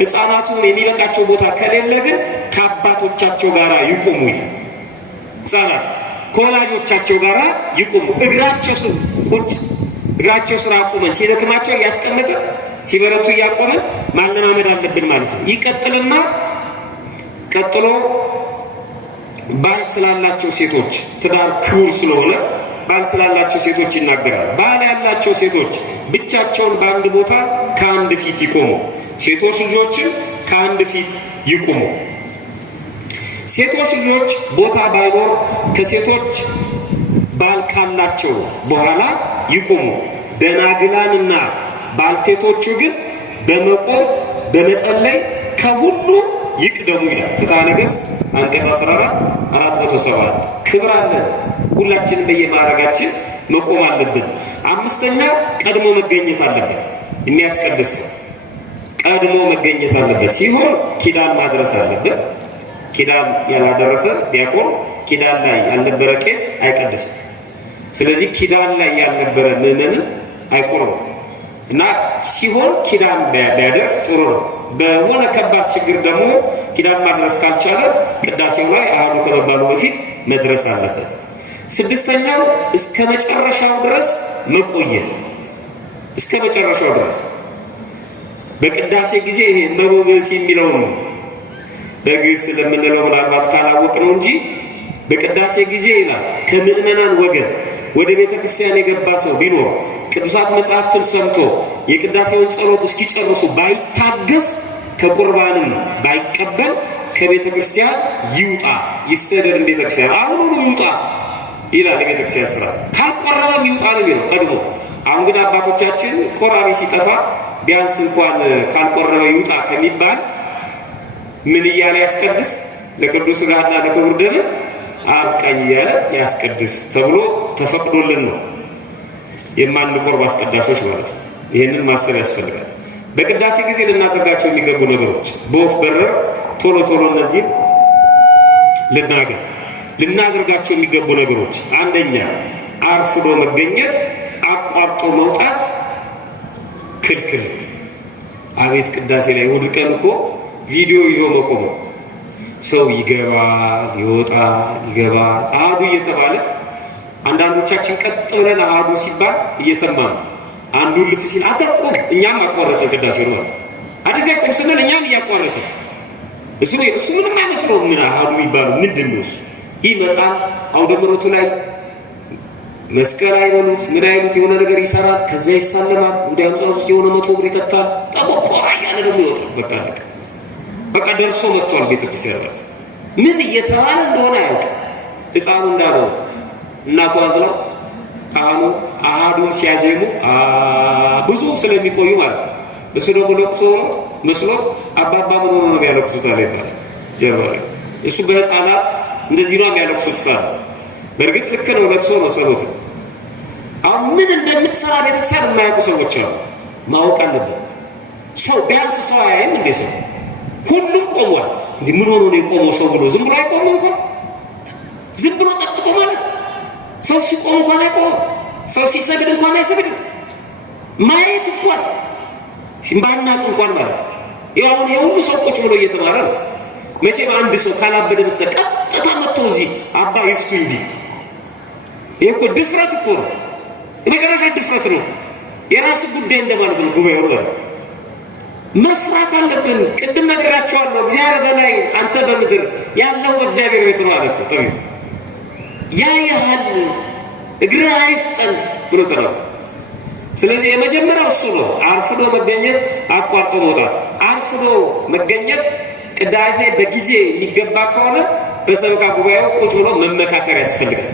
ህፃናቱ የሚበቃቸው ቦታ ከሌለ ግን ከአባቶቻቸው ጋር ይቆሙ። ህፃናት ከወላጆቻቸው ጋር ይቆሙ። እግራቸው ስር ቁጭ፣ እግራቸው ስር አቁመን ሲደክማቸው እያስቀመጠ ሲበረቱ እያቆመን ማለማመድ አለብን ማለት ነው። ይቀጥልና ቀጥሎ ባል ስላላቸው ሴቶች ትዳር ክቡር ስለሆነ ባል ስላላቸው ሴቶች ይናገራል። ባል ያላቸው ሴቶች ብቻቸውን በአንድ ቦታ ከአንድ ፊት ይቆሙ። ሴቶች ልጆችን ከአንድ ፊት ይቆሙ። ሴቶች ልጆች ቦታ ባይኖር ከሴቶች ባል ካላቸው በኋላ ይቆሙ። ደናግላንና ባልቴቶቹ ግን በመቆም በመጸለይ ከሁሉ ይቅደሙ ይላል ፍትሐ ነገሥት አንቀጽ 14 407። ክብር አለን። ሁላችንም በየማዕረጋችን መቆም አለብን። አምስተኛ ቀድሞ መገኘት አለበት። የሚያስቀድስ ቀድሞ መገኘት አለበት ሲሆን ኪዳን ማድረስ አለበት። ኪዳን ያላደረሰ ዲያቆን፣ ኪዳን ላይ ያልነበረ ቄስ አይቀድስም። ስለዚህ ኪዳን ላይ ያልነበረ ምዕመንን አይቆርም እና ሲሆን ኪዳን ቢያደርስ ጥሩ ነው። በሆነ ከባድ ችግር ደግሞ ኪዳን ማድረስ ካልቻለ ቅዳሴው ላይ አሐዱ ከመባሉ በፊት መድረስ አለበት። ስድስተኛው እስከ መጨረሻው ድረስ መቆየት። እስከ መጨረሻው ድረስ በቅዳሴ ጊዜ ይሄ መቦገስ የሚለውን በግዕዝ ስለምንለው ምናልባት ካላወቅ ነው እንጂ በቅዳሴ ጊዜ ይላል ከምዕመናን ወገን ወደ ቤተ ክርስቲያን የገባ ሰው ቢኖር ቅዱሳት መጽሐፍትን ሰምቶ የቅዳሴውን ጸሎት እስኪጨርሱ ባይታገስ ከቁርባንም ባይቀበል ከቤተ ክርስቲያን ይውጣ፣ ይሰደድ። ቤተ ክርስቲያን አሁኑኑ ይውጣ ይላል የቤተ ክርስቲያን ስራ። ካልቆረበም ይውጣ ነው የሚለው ቀድሞ። አሁን ግን አባቶቻችን ቆራቢ ሲጠፋ ቢያንስ እንኳን ካልቆረበ ይውጣ ከሚባል ምን እያለ ያስቀድስ? ለቅዱስ ሥጋና ለክቡር ደም አብቃኝ እያለ ያስቀድስ ተብሎ ተፈቅዶልን ነው የማንቆርብ አስቀዳሾች ማለት ነው። ይህንን ማሰብ ያስፈልጋል። በቅዳሴ ጊዜ ልናደርጋቸው የሚገቡ ነገሮች በወፍ በረር ቶሎ ቶሎ እነዚህ ልናደርጋቸው የሚገቡ ነገሮች፣ አንደኛ አርፍዶ መገኘት፣ አቋርጦ መውጣት ክልክል። አቤት ቅዳሴ ላይ እሑድ ቀን እኮ ቪዲዮ ይዞ መቆሙ፣ ሰው ይገባል ይወጣል ይገባል አሐዱ እየተባለ አንዳንዶቻችን ቀጥ ብለን አሐዱ ሲባል እየሰማ ነው። አንዱን ልፍ ሲል አታቆም፣ እኛም አቋረጠን ቅዳሴ ነው ማለት ነው። አዲስ ቁም ስንል እኛም እያቋረጠን እሱ ምንም አይመስለውም። ምን አሐዱ የሚባለው ምንድን ነው? እሱ ይመጣል አውደ ምሕረቱ ላይ መስቀል አይበሉት ምን አይሉት የሆነ ነገር ይሰራል፣ ከዛ ይሳለማል፣ ወደ አምሳስ ውስጥ የሆነ 100 ብር ይከታል፣ ጠቦ ኮራ እያለ ደግሞ ይወጣል። በቃ ደርሶ መጥቷል ቤተክርስቲያን ማለት ነው። ምን እየተባለ እንደሆነ አያውቅም። ሕፃኑ እንዳለው እናቱ አዝለው ካህኑ አሐዱን ሲያዜሙ ብዙ ስለሚቆዩ ማለት ነው። እሱ ደግሞ ለቅሶ ሆኖት መስሎት አባባ ምን ሆኖ ነው የሚያለቅሱት አለ ይባላል። ጀርባ ላይ እሱ በህፃናት እንደዚህ ነው የሚያለቅሱት ህፃናት። በእርግጥ ልክ ነው፣ ለቅሶ ነው ጸሎት። አሁን ምን እንደምትሰራ ቤተክርስቲያን የማያውቁ ሰዎች አሉ። ማወቅ አለብን። ሰው ቢያንስ ሰው አያይም እንዴ? ሰው ሁሉም ቆሟል። እንዴ ምን ሆኖ ነው የቆመው ሰው ብሎ ዝም ብሎ አይቆምም እንኳን ዝም ብሎ ጠጥቆ ማለት ሰው ሲቆም እንኳን አይቆምም። ሰው ሲሰግድ እንኳን አይሰግድም። ማየት እንኳን ባናቅ እንኳን ማለት ነው። ያው የሁሉ ሰው ቁጭ ብሎ እየተማረ ነው። መቼም አንድ ሰው ካላበደ በስተቀር ቀጥታ መጥቶ እዚህ አባ ይፍቱኝ ቢል ይሄ እኮ ድፍረት እኮ ነው። የመጨረሻ ድፍረት ነው። የራስ ጉዳይ እንደማለት ነው። ጉባኤው ማለት ነው። መፍራት አለብን። ቅድም ነግራቸዋለሁ። እግዚአብሔር በላይ አንተ በምድር ያለው እግዚአብሔር ቤት ነው አለ እኮ ጠቢቡ። ያ ያህል እግር አይፍጠን ብሎ ተናገረ። ስለዚህ የመጀመሪያው እሱ ነው። አርፍዶ መገኘት፣ አቋርጦ መውጣት። አርፍዶ መገኘት ቅዳሴ በጊዜ የሚገባ ከሆነ በሰበካ ጉባኤው ቁጭ ብሎ መመካከር ያስፈልጋል።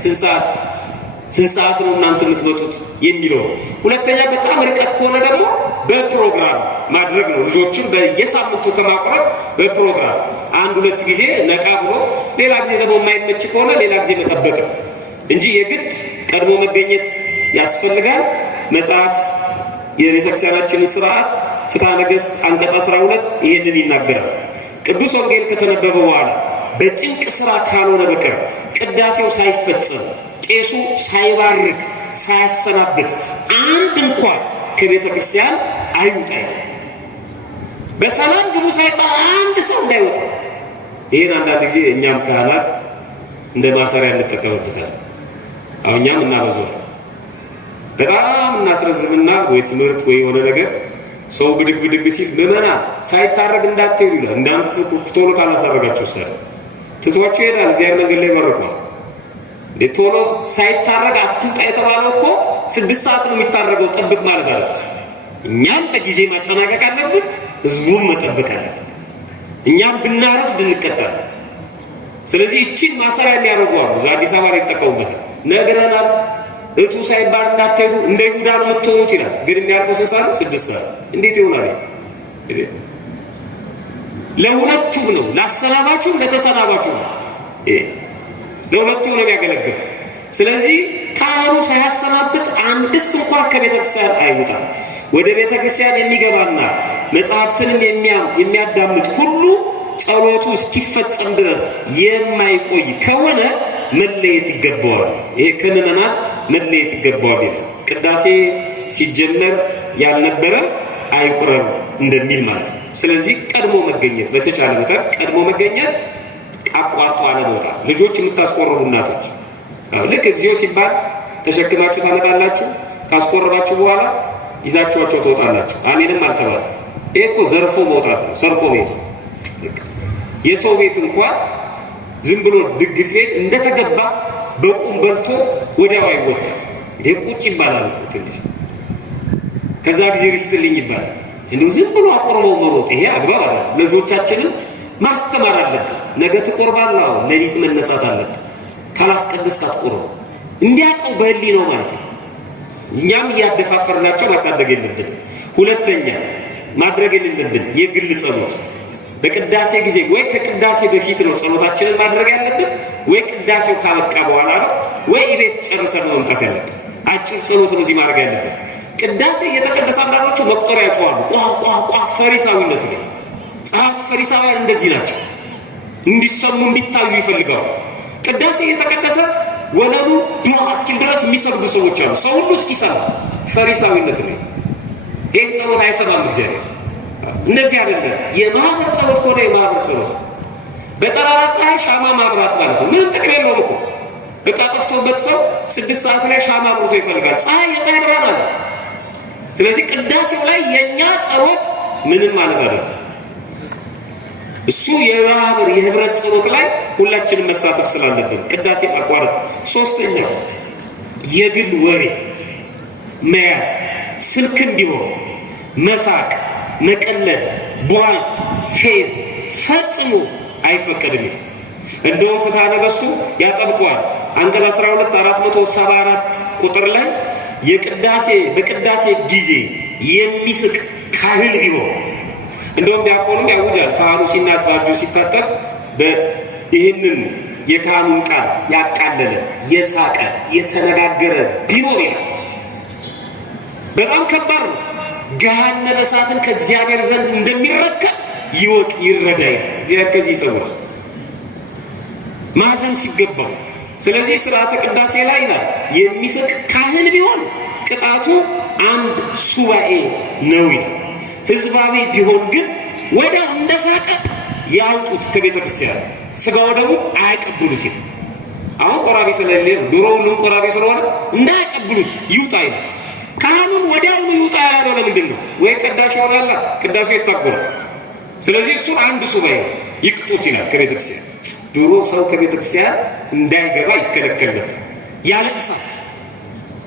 ስንት ሰዓት ነው እናንተ የምትመጡት የሚለው። ሁለተኛ በጣም ርቀት ከሆነ ደግሞ በፕሮግራም ማድረግ ነው። ልጆችን በየሳምንቱ ከማቁረብ በፕሮግራም አንድ ሁለት ጊዜ ነቃ ብሎ ሌላ ጊዜ ደግሞ የማይመች ከሆነ ሌላ ጊዜ መጠበቅ ነው እንጂ የግድ ቀድሞ መገኘት ያስፈልጋል። መጽሐፍ የቤተክርስቲያናችንን ስርዓት ፍትሐ ነገሥት አንቀጽ 12 ይህንን ይናገራል። ቅዱስ ወንጌል ከተነበበ በኋላ በጭንቅ ስራ ካልሆነ በቀር ቅዳሴው ሳይፈጸም ቄሱ ሳይባርክ ሳያሰናብት አንድ እንኳን ከቤተ ክርስቲያን አይውጣ። በሰላም ግቡ ሳይባል አንድ ሰው እንዳይወጣ። ይህን አንዳንድ ጊዜ እኛም ካህናት እንደ ማሰሪያ እንጠቀምበታለን። አሁን እኛም እናበዛዋለን። በጣም እናስረዝምና ወይ ትምህርት ወይ የሆነ ነገር ሰው ብድግ ብድግ ሲል ምዕመናን ሳይታረግ እንዳትሄዱ ይላል። እንዳንተ ቶሎ ካላሳረጋችሁ ውስጥ ትቷችሁ ይሄዳል። እግዚአብሔር መንገድ ላይ መርቋል። ቶሎ ሳይታረግ አትውጣ የተባለው እኮ 6 ሰዓት ነው የሚታረገው። ጠብቅ ማለት አለ። እኛም በጊዜ ማጠናቀቅ አለብን፣ ህዝቡን መጠበቅ አለብን። እኛም ብናረፍድ እንቀጣለን። ስለዚህ እቺን ማሰሪያ የሚያደርጉ አሉ። አዲስ አበባ ላይ ይጠቀሙበታል። ነግረናል። እቱ ሳይባል እንዳትሄዱ እንደ ይሁዳ ነው የምትሆኑት ይላል። ግን የሚያልቀው 6 ሰዓት እንዴት ይሆናል? ለሁለቱም ነው፣ ላሰናባችሁም ለተሰናባችሁም ነው። ለሁለቱም ነው የሚያገለግል። ስለዚህ ካህኑ ሳያሰናብት አንድስ እንኳን ከቤተክርስቲያን አይወጣም። ወደ ቤተክርስቲያን የሚገባና መጽሐፍትንም የሚያዳምጥ ሁሉ ጸሎቱ እስኪፈጸም ድረስ የማይቆይ ከሆነ መለየት ይገባዋል። ይሄ ከምዕመናን መለየት ይገባዋል ይላል። ቅዳሴ ሲጀመር ያልነበረ አይቁረብ እንደሚል ማለት ነው። ስለዚህ ቀድሞ መገኘት፣ በተቻለ መጠን ቀድሞ መገኘት፣ አቋርጦ አለመውጣት። ልጆች የምታስቆርቡ እናቶች ልክ እግዚኦ ሲባል ተሸክማችሁ ታመጣላችሁ። ካስቆረባችሁ በኋላ ይዛችኋቸው ትወጣላችሁ። አሜንም አልተባለ። ይሄ እኮ ዘርፎ መውጣት ነው፣ ሰርቆ ቤት። የሰው ቤት እንኳን ዝም ብሎ ድግስ ቤት እንደተገባ በቁም በልቶ ወዲያው አይወጣም። ይሄ ቁጭ ይባላል እኮ ትንሽ። ከዛ ጊዜ ሪስትልኝ ይባላል። እንደው ዝም ብሎ አቆርበው መሮጥ ይሄ አግባብ አይደለም። ልጆቻችንም ማስተማር አለብን። ነገ ትቆርባለህ፣ ሌሊት መነሳት አለብን። ካላስቀደስክ አትቆርቡ። እንዲያውቀው በህሊ ነው ማለት ነው። እኛም እያደፋፈርናቸው ማሳደግ የለብንም። ሁለተኛ ማድረግ የሌለብን የግል ጸሎት በቅዳሴ ጊዜ ወይ ከቅዳሴ በፊት ነው ጸሎታችንን ማድረግ ያለብን፣ ወይ ቅዳሴው ካበቃ በኋላ ነው፣ ወይ ቤት ጨርሰን ነው መምጣት ያለብን። አጭር ጸሎት ነው እዚህ ማድረግ ያለብን። ቅዳሴ እየተቀደሰ አንዳንዶቹ መቁጠሪያ ያጨዋሉ። ቋ ፈሪሳዊነት ነው። ጸሐፍት ፈሪሳውያን እንደዚህ ናቸው። እንዲሰሙ እንዲታዩ ይፈልጋሉ። ቅዳሴ እየተቀደሰ ወለሉ ዱዓ እስኪል ድረስ የሚሰግዱ ሰዎች አሉ። ሰው ሁሉ እስኪሰማ ፈሪሳዊነት ነው። ይህን ጸሎት አይሰማም እግዚአብሔር። እንደዚህ አይደለም። የማህበር ጸሎት ከሆነ የማህበር ጸሎት ነው። በጠራራ ፀሐይ ሻማ ማብራት ማለት ነው። ምንም ጥቅም የለውም እኮ። እቃ ጠፍቶበት ሰው 6 ሰዓት ላይ ሻማ አብርቶ ይፈልጋል። የፀሐይ ብርሃን አለ። ስለዚህ ቅዳሴው ላይ የእኛ ጸሎት ምንም ማለት አይደለም። እሱ የማህበር የህብረት ጸሎት ላይ ሁላችንም መሳተፍ ስላለብን ቅዳሴ ማቋረጥ። ሶስተኛው የግል ወሬ መያዝ፣ ስልክም ቢሆን መሳቅ፣ መቀለድ፣ ቧልት፣ ፌዝ ፈጽሞ አይፈቀድም። እንደውም ፍትሐ ነገሥቱ ያጠብቀዋል። አንቀጽ 12 474 ቁጥር ላይ በቅዳሴ ጊዜ የሚስቅ ካህን ቢሆን እንደውም ዲያቆኑም ያውጃል። ካህኑ ሲናዛጁ ሲታጠብ ይህንን የካህኑን ቃል ያቃለለ የሳቀ የተነጋገረ ቢኖር ይላል በጣም ከባድ ነው። ገሃነመ እሳትን ከእግዚአብሔር ዘንድ እንደሚረከብ ይወቅ ይረዳ ይላል። እግዚአብሔር ከዚህ ይሰውራል ማዘን ሲገባው። ስለዚህ ስርዓተ ቅዳሴ ላይ ይላል የሚስቅ ካህን ቢሆን ቅጣቱ 1 ሱባኤ ነው ይላል። ህዝባዊ ቢሆን ግን ወዲያው እንደሳቀ ያውጡት ከቤተ ክርስቲያን፣ ስጋው ደግሞ አያቀብሉት ይላል። አሁን ቆራቢ ስለሌለ ድሮ ሁሉም ቆራቢ ስለሆነ እንዳያቀብሉት ይውጣ ይላል። ካህኑን ወዲያውኑ ይውጣ ያለው ለምንድን ነው? ወይ ቅዳሴ ሆናላ ቅዳሴ ይታገራል። ስለዚህ እሱን 1 ሱባኤ ይቅጡት ይላል ከቤተ ክርስቲያን። ድሮ ሰው ከቤተ ክርስቲያን እንዳይገባ ይከለከል ነበር፣ ያለቅሳል።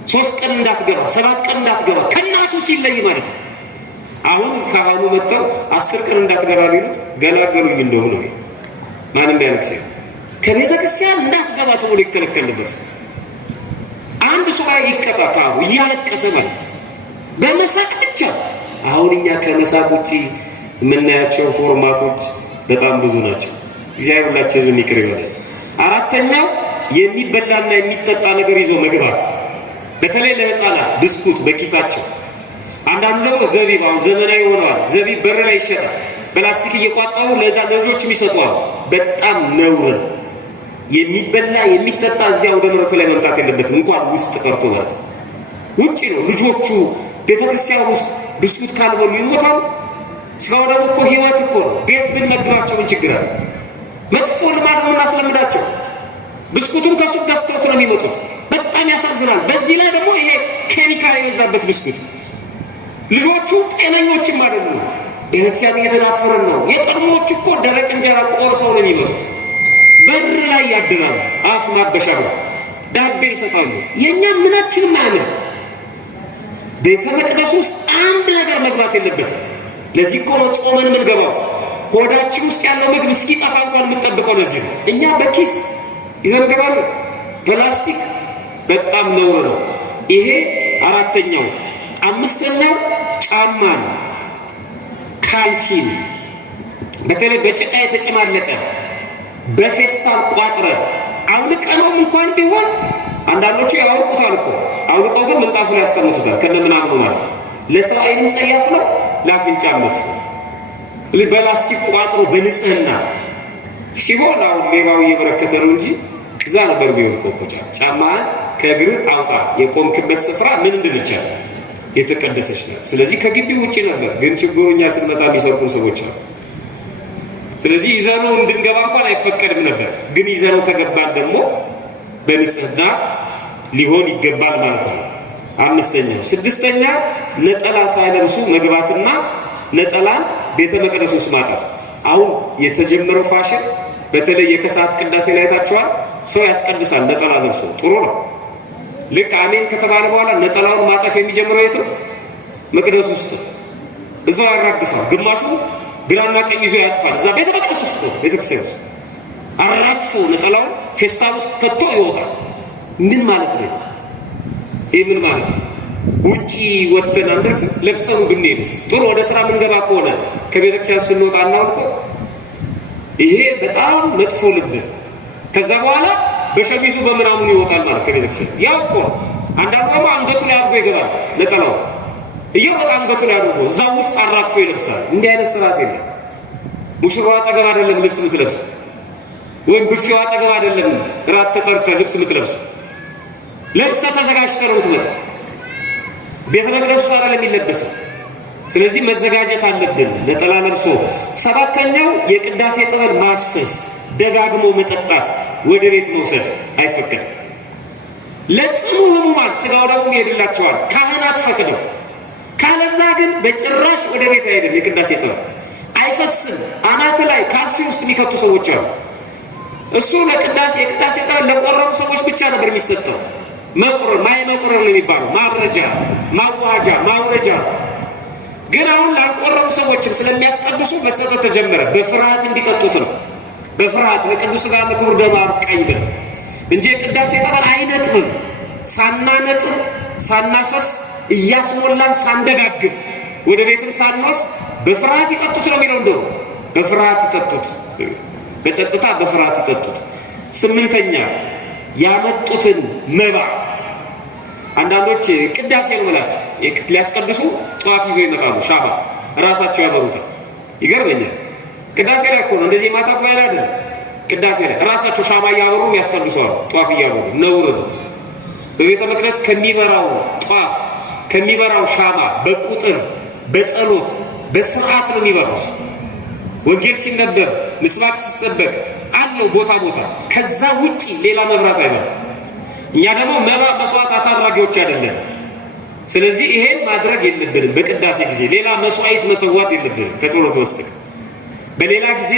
3 ቀን እንዳትገባ 7 ቀን እንዳትገባ ከእናቱ ሲለይ ማለት ነው። አሁን ካህኑ መጥተው 10 ቀን እንዳትገባ ቢሉት ገላገሉኝ እንደው ነው ማንም ያለቅስ ከቤተ ክርስቲያን እንዳትገባ ተብሎ ይከለከል ነበር። 1 ሱባኤ ይቀጣ ካህኑ እያለቀሰ ማለት ነው፣ በመሳቅ ብቻ። አሁን እኛ ከመሳቅ ውጪ የምናያቸው ፎርማቶች በጣም ብዙ ናቸው። እግዚአብሔር ሁላችንን ይቅር ይበለን። 4ኛው የሚበላና የሚጠጣ ነገር ይዞ መግባት፣ በተለይ ለህፃናት ብስኩት በኪሳቸው። አንዳንዱ ደግሞ ዘቢብ፣ አሁን ዘመናዊ ሆነዋል። ዘቢብ በር ላይ ይሸጣል፣ ፕላስቲክ እየቋጠሩ ለልጆችም ይሰጧል። በጣም ነውር ነው። የሚበላ የሚጠጣ እዚያ ወደ መሬቱ ላይ መምጣት የለበትም፣ እንኳን ውስጥ ቀርቶ ማለት ነው። ውጪ ነው። ልጆቹ ቤተክርስቲያን ውስጥ ብስኩት ካልበሉ ይሞታሉ። እስካሁን ደግሞ እኮ ህይወት እኮ ነው። ቤት ብንመግባቸው ምን ችግር አለ? መጥፎ ልማድ ነው የምናስለምዳቸው። ብስኩቱን ከሱቅ ገዝተውት ነው የሚመጡት። በጣም ያሳዝናል። በዚህ ላይ ደግሞ ይሄ ኬሚካል የበዛበት ብስኩት። ልጆቹ ጤነኞችም አይደሉም። ቤተክርስቲያን እየተናፈረን ነው። የቀድሞዎቹ እኮ ደረቅ እንጀራ ቆርሰው ነው የሚመጡት። በር ላይ ያድራሉ። አፍ ማበሻ ነው፣ ዳቤ ይሰጣሉ። የእኛ ምናችንም አያምር። ቤተ መቅደስ ውስጥ አንድ ነገር መግባት የለበትም። ለዚህ እኮ ነው ጾመን የምንገባው። ሆዳችን ውስጥ ያለው ምግብ እስኪጠፋ እንኳን የምንጠብቀው ለዚህ ነው። እኛ በኪስ ይዘን እንገባለን። ፕላስቲክ በጣም ነውር ነው። ይሄ 4ኛው። 5ኛው ጫማ ነው። ካልሲን በተለይ በጭቃ የተጨማለቀ በፌስታል ቋጥረ አውልቀነውም እንኳን ቢሆን አንዳንዶቹ ያወልቁታል እኮ አውልቀው ግን ምንጣፉ ላይ ያስቀምጡታል ከነምናምኑ ማለት ነው። ለሰው ዓይንም ጸያፍ ነው፣ ለአፍንጫ መጥፎ። በላስቲክ ቋጥሮ በንጽህና ሲሆን አሁን ሌባው እየበረከተ ነው እንጂ እዛ ነበር ቢወልቀው እኮ ጫማህን ከእግር አውጣ። የቆምክበት ስፍራ ምን እንድንቻል የተቀደሰች ናት። ስለዚህ ከግቢ ውጭ ነበር። ግን ችግሩ እኛ ስንመጣ የሚሰርቁ ሰዎች አሉ። ስለዚህ ይዘነው እንድንገባ እንኳን አይፈቀድም ነበር። ግን ይዘነው ከገባን ደግሞ በንጽህና ሊሆን ይገባል ማለት ነው። 5ኛው። 6ኛ ነጠላ ሳይለብሱ መግባትና ነጠላን ቤተ መቅደስ ውስጥ ማጠፍ። አሁን የተጀመረው ፋሽን በተለይ የከሰዓት ቅዳሴ ላይ ታችኋል። ሰው ያስቀድሳል ነጠላ ለብሶ፣ ጥሩ ነው። ልክ አሜን ከተባለ በኋላ ነጠላውን ማጠፍ የሚጀምረው የት ነው? መቅደስ ውስጥ። እዛው ያራግፋል። ግማሹ ግራና ቀኝ ይዞ ያጥፋል። እዛ ቤተ መቅደስ ውስጥ ነው፣ ቤተክርስቲያን ውስጥ አራግፎ ነጠላውን ፌስታል ውስጥ ከቶ ይወጣል። ምን ማለት ነው? ይህ ምን ማለት ነው? ውጪ ወጥተን አንደርስ ለብሰኑ ብንሄድስ? ጥሩ ወደ ስራ ምንገባ ከሆነ ከቤተክርስቲያን ስንወጣ እናውልቀው። ይሄ በጣም መጥፎ ልብ። ከዛ በኋላ በሸሚዙ በምናምኑ ይወጣል ማለት ከቤተክርስቲያን። ያው እኮ አንዳንዱ ደግሞ አንገቱ ላይ አድርጎ ይገባል። ነጠላው እየወጣ አንገቱ ላይ አድርጎ እዛ ውስጥ አራግፎ ይለብሳል። እንዲህ አይነት ስርዓት የለም። ሙሽራው አጠገብ አይደለም ልብስ የምትለብሰው፣ ወይም ብፌው አጠገብ አይደለም ራት ተጠርተህ ልብስ የምትለብሰው። ለብሰህ ተዘጋጅተህ ነው የምትመጣው። ቤተ መቅደስ ውስጥ አይደለም የሚለበሰው። ስለዚህ መዘጋጀት አለብን ነጠላ ለብሶ። 7ኛው የቅዳሴ ጠበል ማፍሰስ፣ ደጋግሞ መጠጣት፣ ወደ ቤት መውሰድ አይፈቀድም። ለጽኑ ህሙማን ስጋው ደግሞ ይሄድላቸዋል ካህናት ፈቅደው። ካለዛ ግን በጭራሽ ወደ ቤት አይሄድም። የቅዳሴ ጠበል አይፈስም። አናት ላይ ካልሲ ውስጥ የሚከቱ ሰዎች አሉ። እሱ ለቅዳሴ የቅዳሴ ጠበል ለቆረቡ ሰዎች ብቻ ነበር የሚሰጠው። መቁረር ማይ መቁረር ነው የሚባለው። ማብረጃ፣ ማዋጃ፣ ማውረጃ። ግን አሁን ላልቆረቡ ሰዎችም ስለሚያስቀድሱ መሰጠት ተጀመረ። በፍርሃት እንዲጠጡት ነው። በፍርሃት ለቅዱስ ሥጋ ለክቡር ደሙ አብቃኝ ብለው እንጂ የቅዳሴ ጠበል አይነጥብም። ሳናነጥብ ሳናፈስ እያስሞላን ሳንደጋግም ወደ ቤትም ሳንወስድ በፍርሃት ይጠጡት ነው የሚለው። እንደው በፍርሃት ይጠጡት፣ በጸጥታ በፍርሃት ይጠጡት። ስምንተኛ ያመጡትን መባ አንዳንዶች ቅዳሴ ነው ብላችሁ ሊያስቀድሱ ጧፍ ይዘው ይመጣሉ። ሻማ ራሳቸው ያበሩታል። ይገርመኛል። ቅዳሴ ላይ እኮ ነው እንደዚህ ማታ ባይል አይደለም። ቅዳሴ ላይ ራሳቸው ሻማ እያበሩ ያስቀድሷል። ጧፍ እያበሩ ነውር ነው። በቤተ መቅደስ ከሚበራው ጧፍ ከሚበራው ሻማ በቁጥር በጸሎት በስርዓት ነው የሚበሩት። ወንጌል ሲነበብ ምስባክ ሲሰበክ አለው ቦታ ቦታ። ከዛ ውጪ ሌላ መብራት አይበራም። እኛ ደግሞ መባ መስዋዕት አሳራጊዎች አይደለም። ስለዚህ ይሄን ማድረግ የለብንም። በቅዳሴ ጊዜ ሌላ መስዋዕት መሰዋት የለብንም ከጸሎት በስተቀር። በሌላ ጊዜ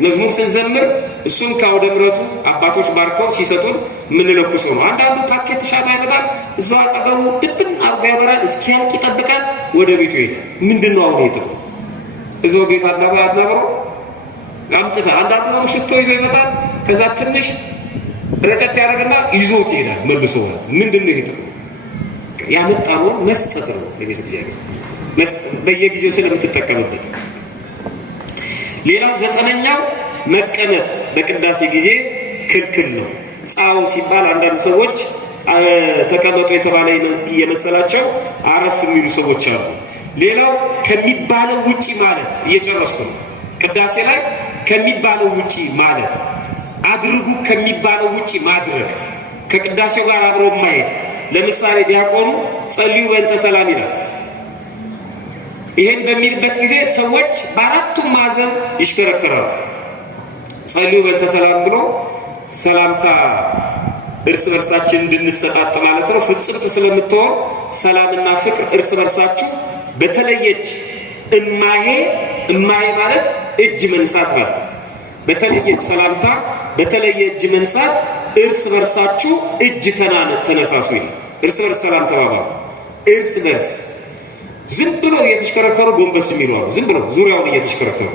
መዝሙር ስንዘምር እሱን ከአውደ ምሕረቱ አባቶች ባርከው ሲሰጡን የምንለኩሰው ነው። አንዳንዱ ፓኬት ሻማ ይመጣል፣ እዛው አጠገቡ ድብን አርጎ ያበራል፣ እስኪያልቅ ይጠብቃል፣ ወደ ቤቱ ይሄዳል። ምንድን ነው አሁን የጥቅሙ? እዛው ቤት አዳባይ አናብረው አምጥታ። አንዳንዱ ደግሞ ሽቶ ይዞ ይመጣል፣ ከዛ ትንሽ ረጨት ያደርግና ይዞት ይሄዳል መልሶ። ማለት ምንድን ነው ይሄ ጥቅሙ? ያመጣነውን መስጠት ነው ለቤተ እግዚአብሔር በየጊዜው ስለምትጠቀምበት። ሌላው ዘጠነኛው መቀመጥ በቅዳሴ ጊዜ ክልክል ነው። ጻው ሲባል አንዳንድ ሰዎች ተቀመጡ የተባለ የመሰላቸው አረፍ የሚሉ ሰዎች አሉ። ሌላው ከሚባለው ውጪ ማለት እየጨረስኩ ነው። ቅዳሴ ላይ ከሚባለው ውጪ ማለት አድርጉ ከሚባለው ውጪ ማድረግ ከቅዳሴው ጋር አብሮ ማሄድ። ለምሳሌ ዲያቆኑ ጸልዩ በእንተ ሰላም ይላል። ይሄን በሚልበት ጊዜ ሰዎች በአራቱም ማዕዘን ይሽከረከራሉ። ጸልዩ በእንተ ሰላም ብሎ ሰላምታ እርስ በርሳችን እንድንሰጣጥ ማለት ነው። ፍጽምት ስለምትሆን ሰላምና ፍቅር እርስ በርሳችሁ በተለየች እማሄ ማለት እጅ መንሳት ማለት ነው። በተለየች ሰላምታ በተለየ እጅ መንሳት እርስ በርሳችሁ እጅ ተነሳሱ ይላል። እርስ በርስ ሰላም ተባባሉ። እርስ በርስ ዝም ብሎ እየተሽከረከሩ ጎንበስ የሚሉ አሉ። ዝም ብሎ ዙሪያውን እየተሽከረከሩ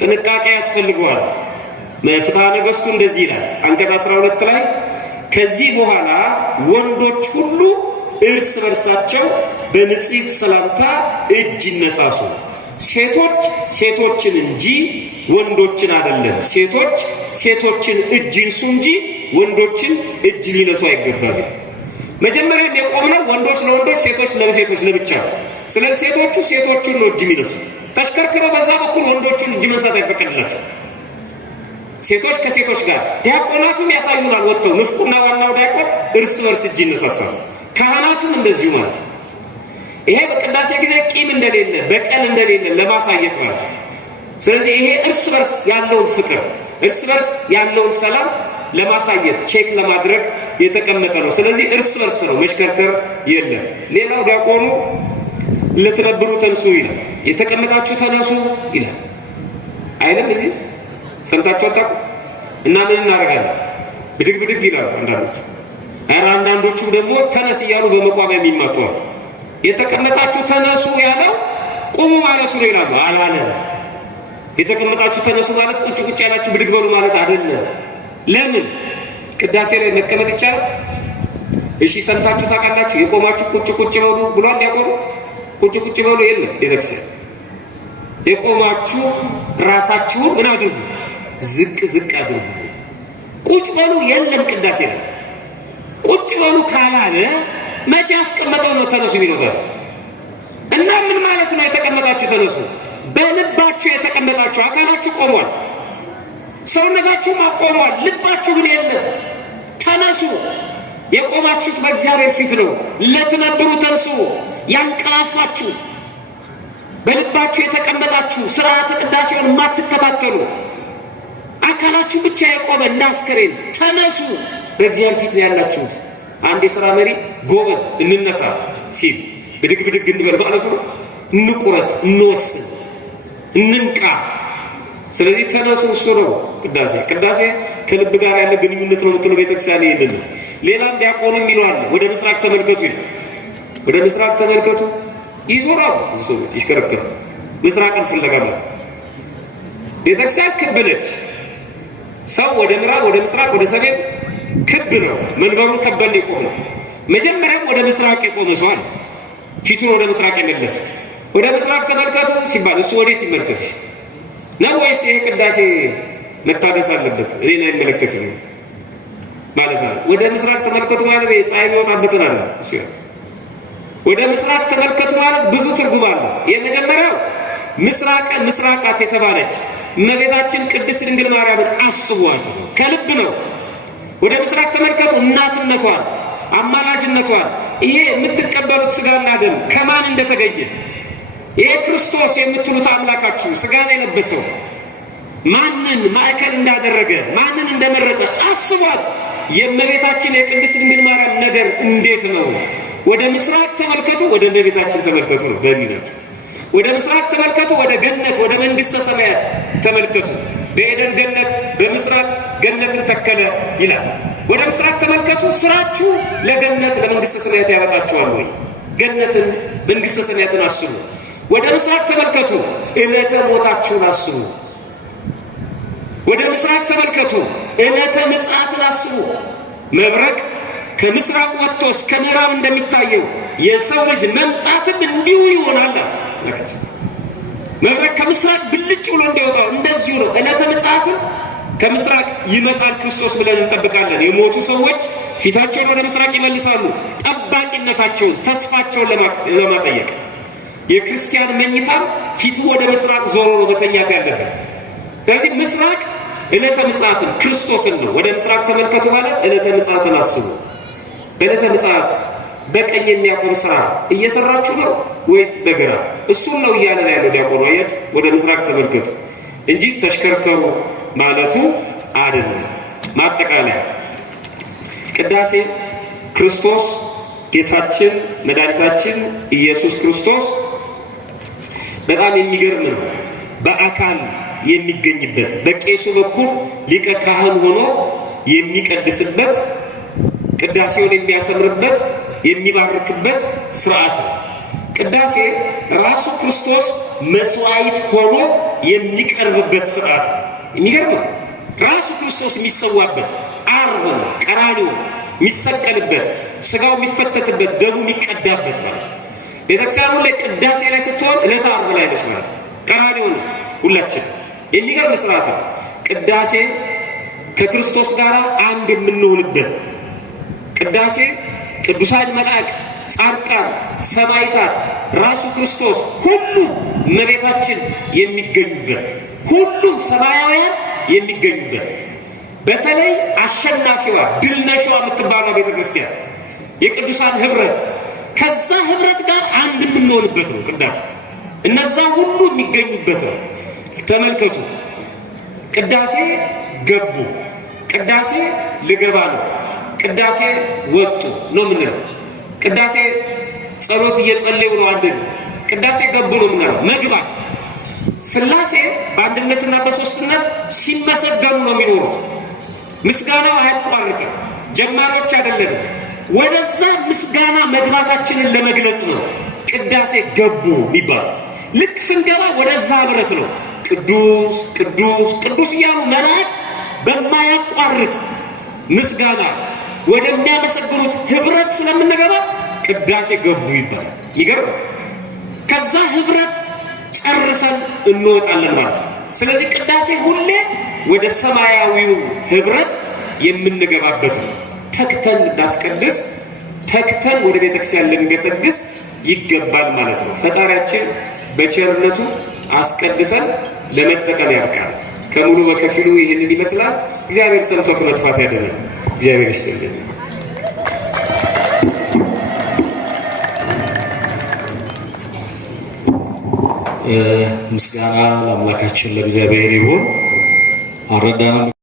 ጥንቃቄ ያስፈልገዋል። ፍትሐ ነገሥቱ እንደዚህ ይላል አንቀጽ 12 ላይ ከዚህ በኋላ ወንዶች ሁሉ እርስ በርሳቸው በንጽሕት ሰላምታ እጅ ይነሳሱ፣ ሴቶች ሴቶችን እንጂ ወንዶችን አይደለም። ሴቶች ሴቶችን እጅ ይንሱ እንጂ ወንዶችን እጅ ሊነሱ አይገባም። መጀመሪያ የቆምነው ወንዶች ለወንዶች ሴቶች ለሴቶች ለብቻ ነው። ስለዚህ ሴቶቹ ሴቶቹን ነው እጅ የሚነሱት። ተሽከርክረው በዛ በኩል ወንዶቹን እጅ መንሳት አይፈቀድላቸው። ሴቶች ከሴቶች ጋር ዲያቆናቱም ያሳዩናል። ወጥተው ንፍቁና ዋናው ዲያቆን እርስ በርስ እጅ ይነሳሳሉ። ካህናቱም እንደዚሁ ማለት ነው። ይሄ በቅዳሴ ጊዜ ቂም እንደሌለ በቀል እንደሌለ ለማሳየት ማለት ነው። ስለዚህ ይሄ እርስ በርስ ያለውን ፍቅር እርስ በርስ ያለውን ሰላም ለማሳየት ቼክ ለማድረግ የተቀመጠ ነው። ስለዚህ እርስ በርስ ነው፣ መሽከርከር የለም። ሌላው ዲያቆኑ ለተነብሩ ተነሱ ይላል። የተቀመጣችሁ ተነሱ ይላል አይደል? እዚህ ሰምታችሁ አታውቁ? እና ምን እናደርጋለን? ብድግ ብድግ ይላሉ አንዳንዶቹ። አንዳንዶቹም ደግሞ ተነስ እያሉ በመቋሚያ የሚማቱ አሉ። የተቀመጣችሁ ተነሱ ያለው ቁሙ ማለቱ ነው ይላሉ። አላለም። የተቀመጣችሁ ተነሱ ማለት ቁጭ ቁጭ ያላችሁ ብድግ በሉ ማለት አይደለም። ለምን? ቅዳሴ ላይ መቀመጥ ይቻላል? እሺ ሰምታችሁ ታውቃላችሁ? የቆማችሁ ቁጭ ቁጭ በሉ ብሏል ዲያቆኑ? ቁጭ ቁጭ በሉ የለም ቤተክርስቲያን። የቆማችሁ ራሳችሁን ምን አድርጉ? ዝቅ ዝቅ አድርጉ። ቁጭ በሉ የለም ቅዳሴ ላይ። ቁጭ በሉ ካላለ መቼ ያስቀመጠው ነው ተነሱ የሚለው ታዲያ? እና ምን ማለት ነው የተቀመጣችሁ ተነሱ? በልባችሁ የተቀመጣችሁ አካላችሁ ቆሟል፣ ሰውነታችሁም ቆሟል፣ ልባችሁ ግን የለም። ተነሱ። የቆማችሁት በእግዚአብሔር ፊት ነው። ለትነብሩ ተንሱ። ያንቀላፋችሁ በልባችሁ የተቀመጣችሁ ስርዓተ ቅዳሴውን የማትከታተሉ አካላችሁ ብቻ የቆመ እንዳስከሬን ተነሱ። በእግዚአብሔር ፊት ያላችሁት አንድ የሥራ መሪ ጎበዝ እንነሳ ሲል ብድግ ብድግ እንበል ማለት ነው። እንቁረጥ፣ እንወስን፣ እንንቃ። ስለዚህ ተነሱ። እሱ ነው ቅዳሴ። ቅዳሴ ከልብ ጋር ያለ ግንኙነት ነው የምትለው ቤተክርስቲያን ይሄንን ነው። ሌላም ዲያቆንም ይለዋል ወደ ምስራቅ ተመልከቱ ይላል። ወደ ምስራቅ ተመልከቱ ይዞራሉ። ብዙ ሰዎች ይሽከረከራሉ ምስራቅን ፍለጋ ማለት ነው። ቤተክርስቲያን ክብ ነች። ሰው ወደ ምዕራብ፣ ወደ ምስራቅ፣ ወደ ሰሜን ክብ ነው። መንበሩን ከበል የቆመ ነው። መጀመሪያም ወደ ምስራቅ የቆመ ሰው አለ። ፊቱን ወደ ምስራቅ የመለሰ ወደ ምስራቅ ተመልከቱ ሲባል እሱ ወዴት ይመልከትሽ ነው? ወይስ ይሄ ቅዳሴ መታደስ አለበት እኔን አይመለከትም ማለት ነው? ወደ ምስራቅ ተመልከቱ ማለት ፀሐይ የሚወጣበትን አይደለም እሱ። ወደ ምስራቅ ተመልከቱ ማለት ብዙ ትርጉም አለው። የመጀመሪያው ምስራቃት የተባለች እመቤታችን ቅድስት ድንግል ማርያምን አስቧት ነው፣ ከልብ ነው። ወደ ምስራቅ ተመልከቱ እናትነቷን፣ አማላጅነቷን። ይሄ የምትቀበሉት ስጋና ደም ከማን እንደተገኘ ይሄ ክርስቶስ የምትሉት አምላካችሁ ስጋን የለበሰው ማንን ማዕከል እንዳደረገ ማንን እንደመረጠ አስቧት። የእመቤታችን የቅድስት ድንግል ማርያም ነገር እንዴት ነው? ወደ ምስራቅ ተመልከቱ፣ ወደ እመቤታችን ተመልከቱ ነው በሚላችሁ። ወደ ምስራቅ ተመልከቱ፣ ወደ ገነት ወደ መንግስተ ሰማያት ተመልከቱ። በኤደን ገነት በምስራቅ ገነትን ተከለ ይላል። ወደ ምስራቅ ተመልከቱ። ስራችሁ ለገነት ለመንግስተ ሰማያት ያበቃችኋል ወይ? ገነትን መንግስተ ሰማያትን አስቡ። ወደ ምስራቅ ተመልከቱ። ዕለተ ሞታችሁን አስቡ። ወደ ምስራቅ ተመልከቱ። ዕለተ ምጽአትን አስቡ። መብረቅ ከምስራቅ ወጥቶ እስከ ምዕራብ እንደሚታየው የሰው ልጅ መምጣትም እንዲሁ ይሆናል። መብረቅ ከምስራቅ ብልጭ ብሎ እንዲወጣው እንደዚሁ ነው። ዕለተ ምጽአትን ከምስራቅ ይመጣል ክርስቶስ ብለን እንጠብቃለን። የሞቱ ሰዎች ፊታቸውን ወደ ምስራቅ ይመልሳሉ፣ ጠባቂነታቸውን ተስፋቸውን ለማጠየቅ። የክርስቲያን መኝታም ፊቱ ወደ ምስራቅ ዞሮ ነው መተኛት ያለበት። ስለዚህ ምስራቅ ዕለተ ምጽአትን ክርስቶስን ነው። ወደ ምስራቅ ተመልከቱ ማለት ዕለተ ምጽአትን አስቡ። በዕለተ ምጽአት በቀኝ የሚያቆም ስራ እየሰራችሁ ነው ወይስ በግራ? እሱም ነው እያለ ያለው ዲያቆኑ። አያችሁ፣ ወደ ምስራቅ ተመልከቱ እንጂ ተሽከርከሩ ማለቱ አይደለም። ማጠቃለያ ቅዳሴ ክርስቶስ ጌታችን መድኃኒታችን ኢየሱስ ክርስቶስ በጣም የሚገርም ነው። በአካል የሚገኝበት በቄሱ በኩል ሊቀ ካህን ሆኖ የሚቀድስበት ቅዳሴውን የሚያሰምርበት የሚባርክበት ስርዓት ነው። ቅዳሴ ራሱ ክርስቶስ መስዋዕት ሆኖ የሚቀርብበት ስርዓት ነው። የሚገርም ነው። ራሱ ክርስቶስ የሚሰዋበት ዓርብ ነው። ቀራንዮ የሚሰቀልበት፣ ስጋው የሚፈተትበት፣ ደሙ የሚቀዳበት ማለት ነው። ቤተክርስቲያኑ ላይ ቅዳሴ ላይ ስትሆን ዕለተ ዓርብ ላይ ነች ማለት ነው። ቀራንዮ ነው ሁላችን። የሚገርም ስርዓት ነው። ቅዳሴ ከክርስቶስ ጋር አንድ የምንሆንበት ቅዳሴ ቅዱሳን መላእክት፣ ጻድቃን፣ ሰማዕታት፣ ራሱ ክርስቶስ ሁሉ እመቤታችን የሚገኙበት፣ ሁሉም ሰማያውያን የሚገኙበት፣ በተለይ አሸናፊዋ ድል ነሽዋ የምትባለው ቤተክርስቲያን የቅዱሳን ህብረት ከዛ ህብረት ጋር አንድ የምንሆንበት ነው ቅዳሴ። እነዛ ሁሉ የሚገኙበት ነው። ተመልከቱ። ቅዳሴ ገቡ፣ ቅዳሴ ልገባ ነው፣ ቅዳሴ ወጡ ነው የምንለው። ቅዳሴ ጸሎት እየጸለዩ ነው አንድ ነው። ቅዳሴ ገቡ ነው የምንለው። መግባት ሥላሴ በአንድነትና በሶስትነት ሲመሰገኑ ነው የሚኖሩት። ምስጋናው አያቋርጥም። ጀማሪዎች አይደለንም። ወደዛ ምስጋና መግባታችንን ለመግለጽ ነው ቅዳሴ ገቡ የሚባለው። ልክ ስንገባ ወደዛ ህብረት ነው። ቅዱስ ቅዱስ ቅዱስ እያሉ መላእክት በማያቋርጥ ምስጋና ወደሚያመሰግኑት ህብረት ስለምንገባ ቅዳሴ ገቡ ይባላል። ይገርም። ከዛ ህብረት ጨርሰን እንወጣለን ማለት ነው። ስለዚህ ቅዳሴ ሁሌ ወደ ሰማያዊው ህብረት የምንገባበት ነው። ተክተን እናስቀድስ፣ ተክተን ወደ ቤተክርስቲያን ልንገሰግስ ይገባል ማለት ነው። ፈጣሪያችን በቸርነቱ አስቀድሰን ለመጠቀም ያብቃል። ከሙሉ በከፊሉ ይህንን ይመስላል። እግዚአብሔር ሰምቶ ከመጥፋት ያደረን እግዚአብሔር ይስጥልን። ምስጋና ለአምላካችን ለእግዚአብሔር ይሁን። አረዳን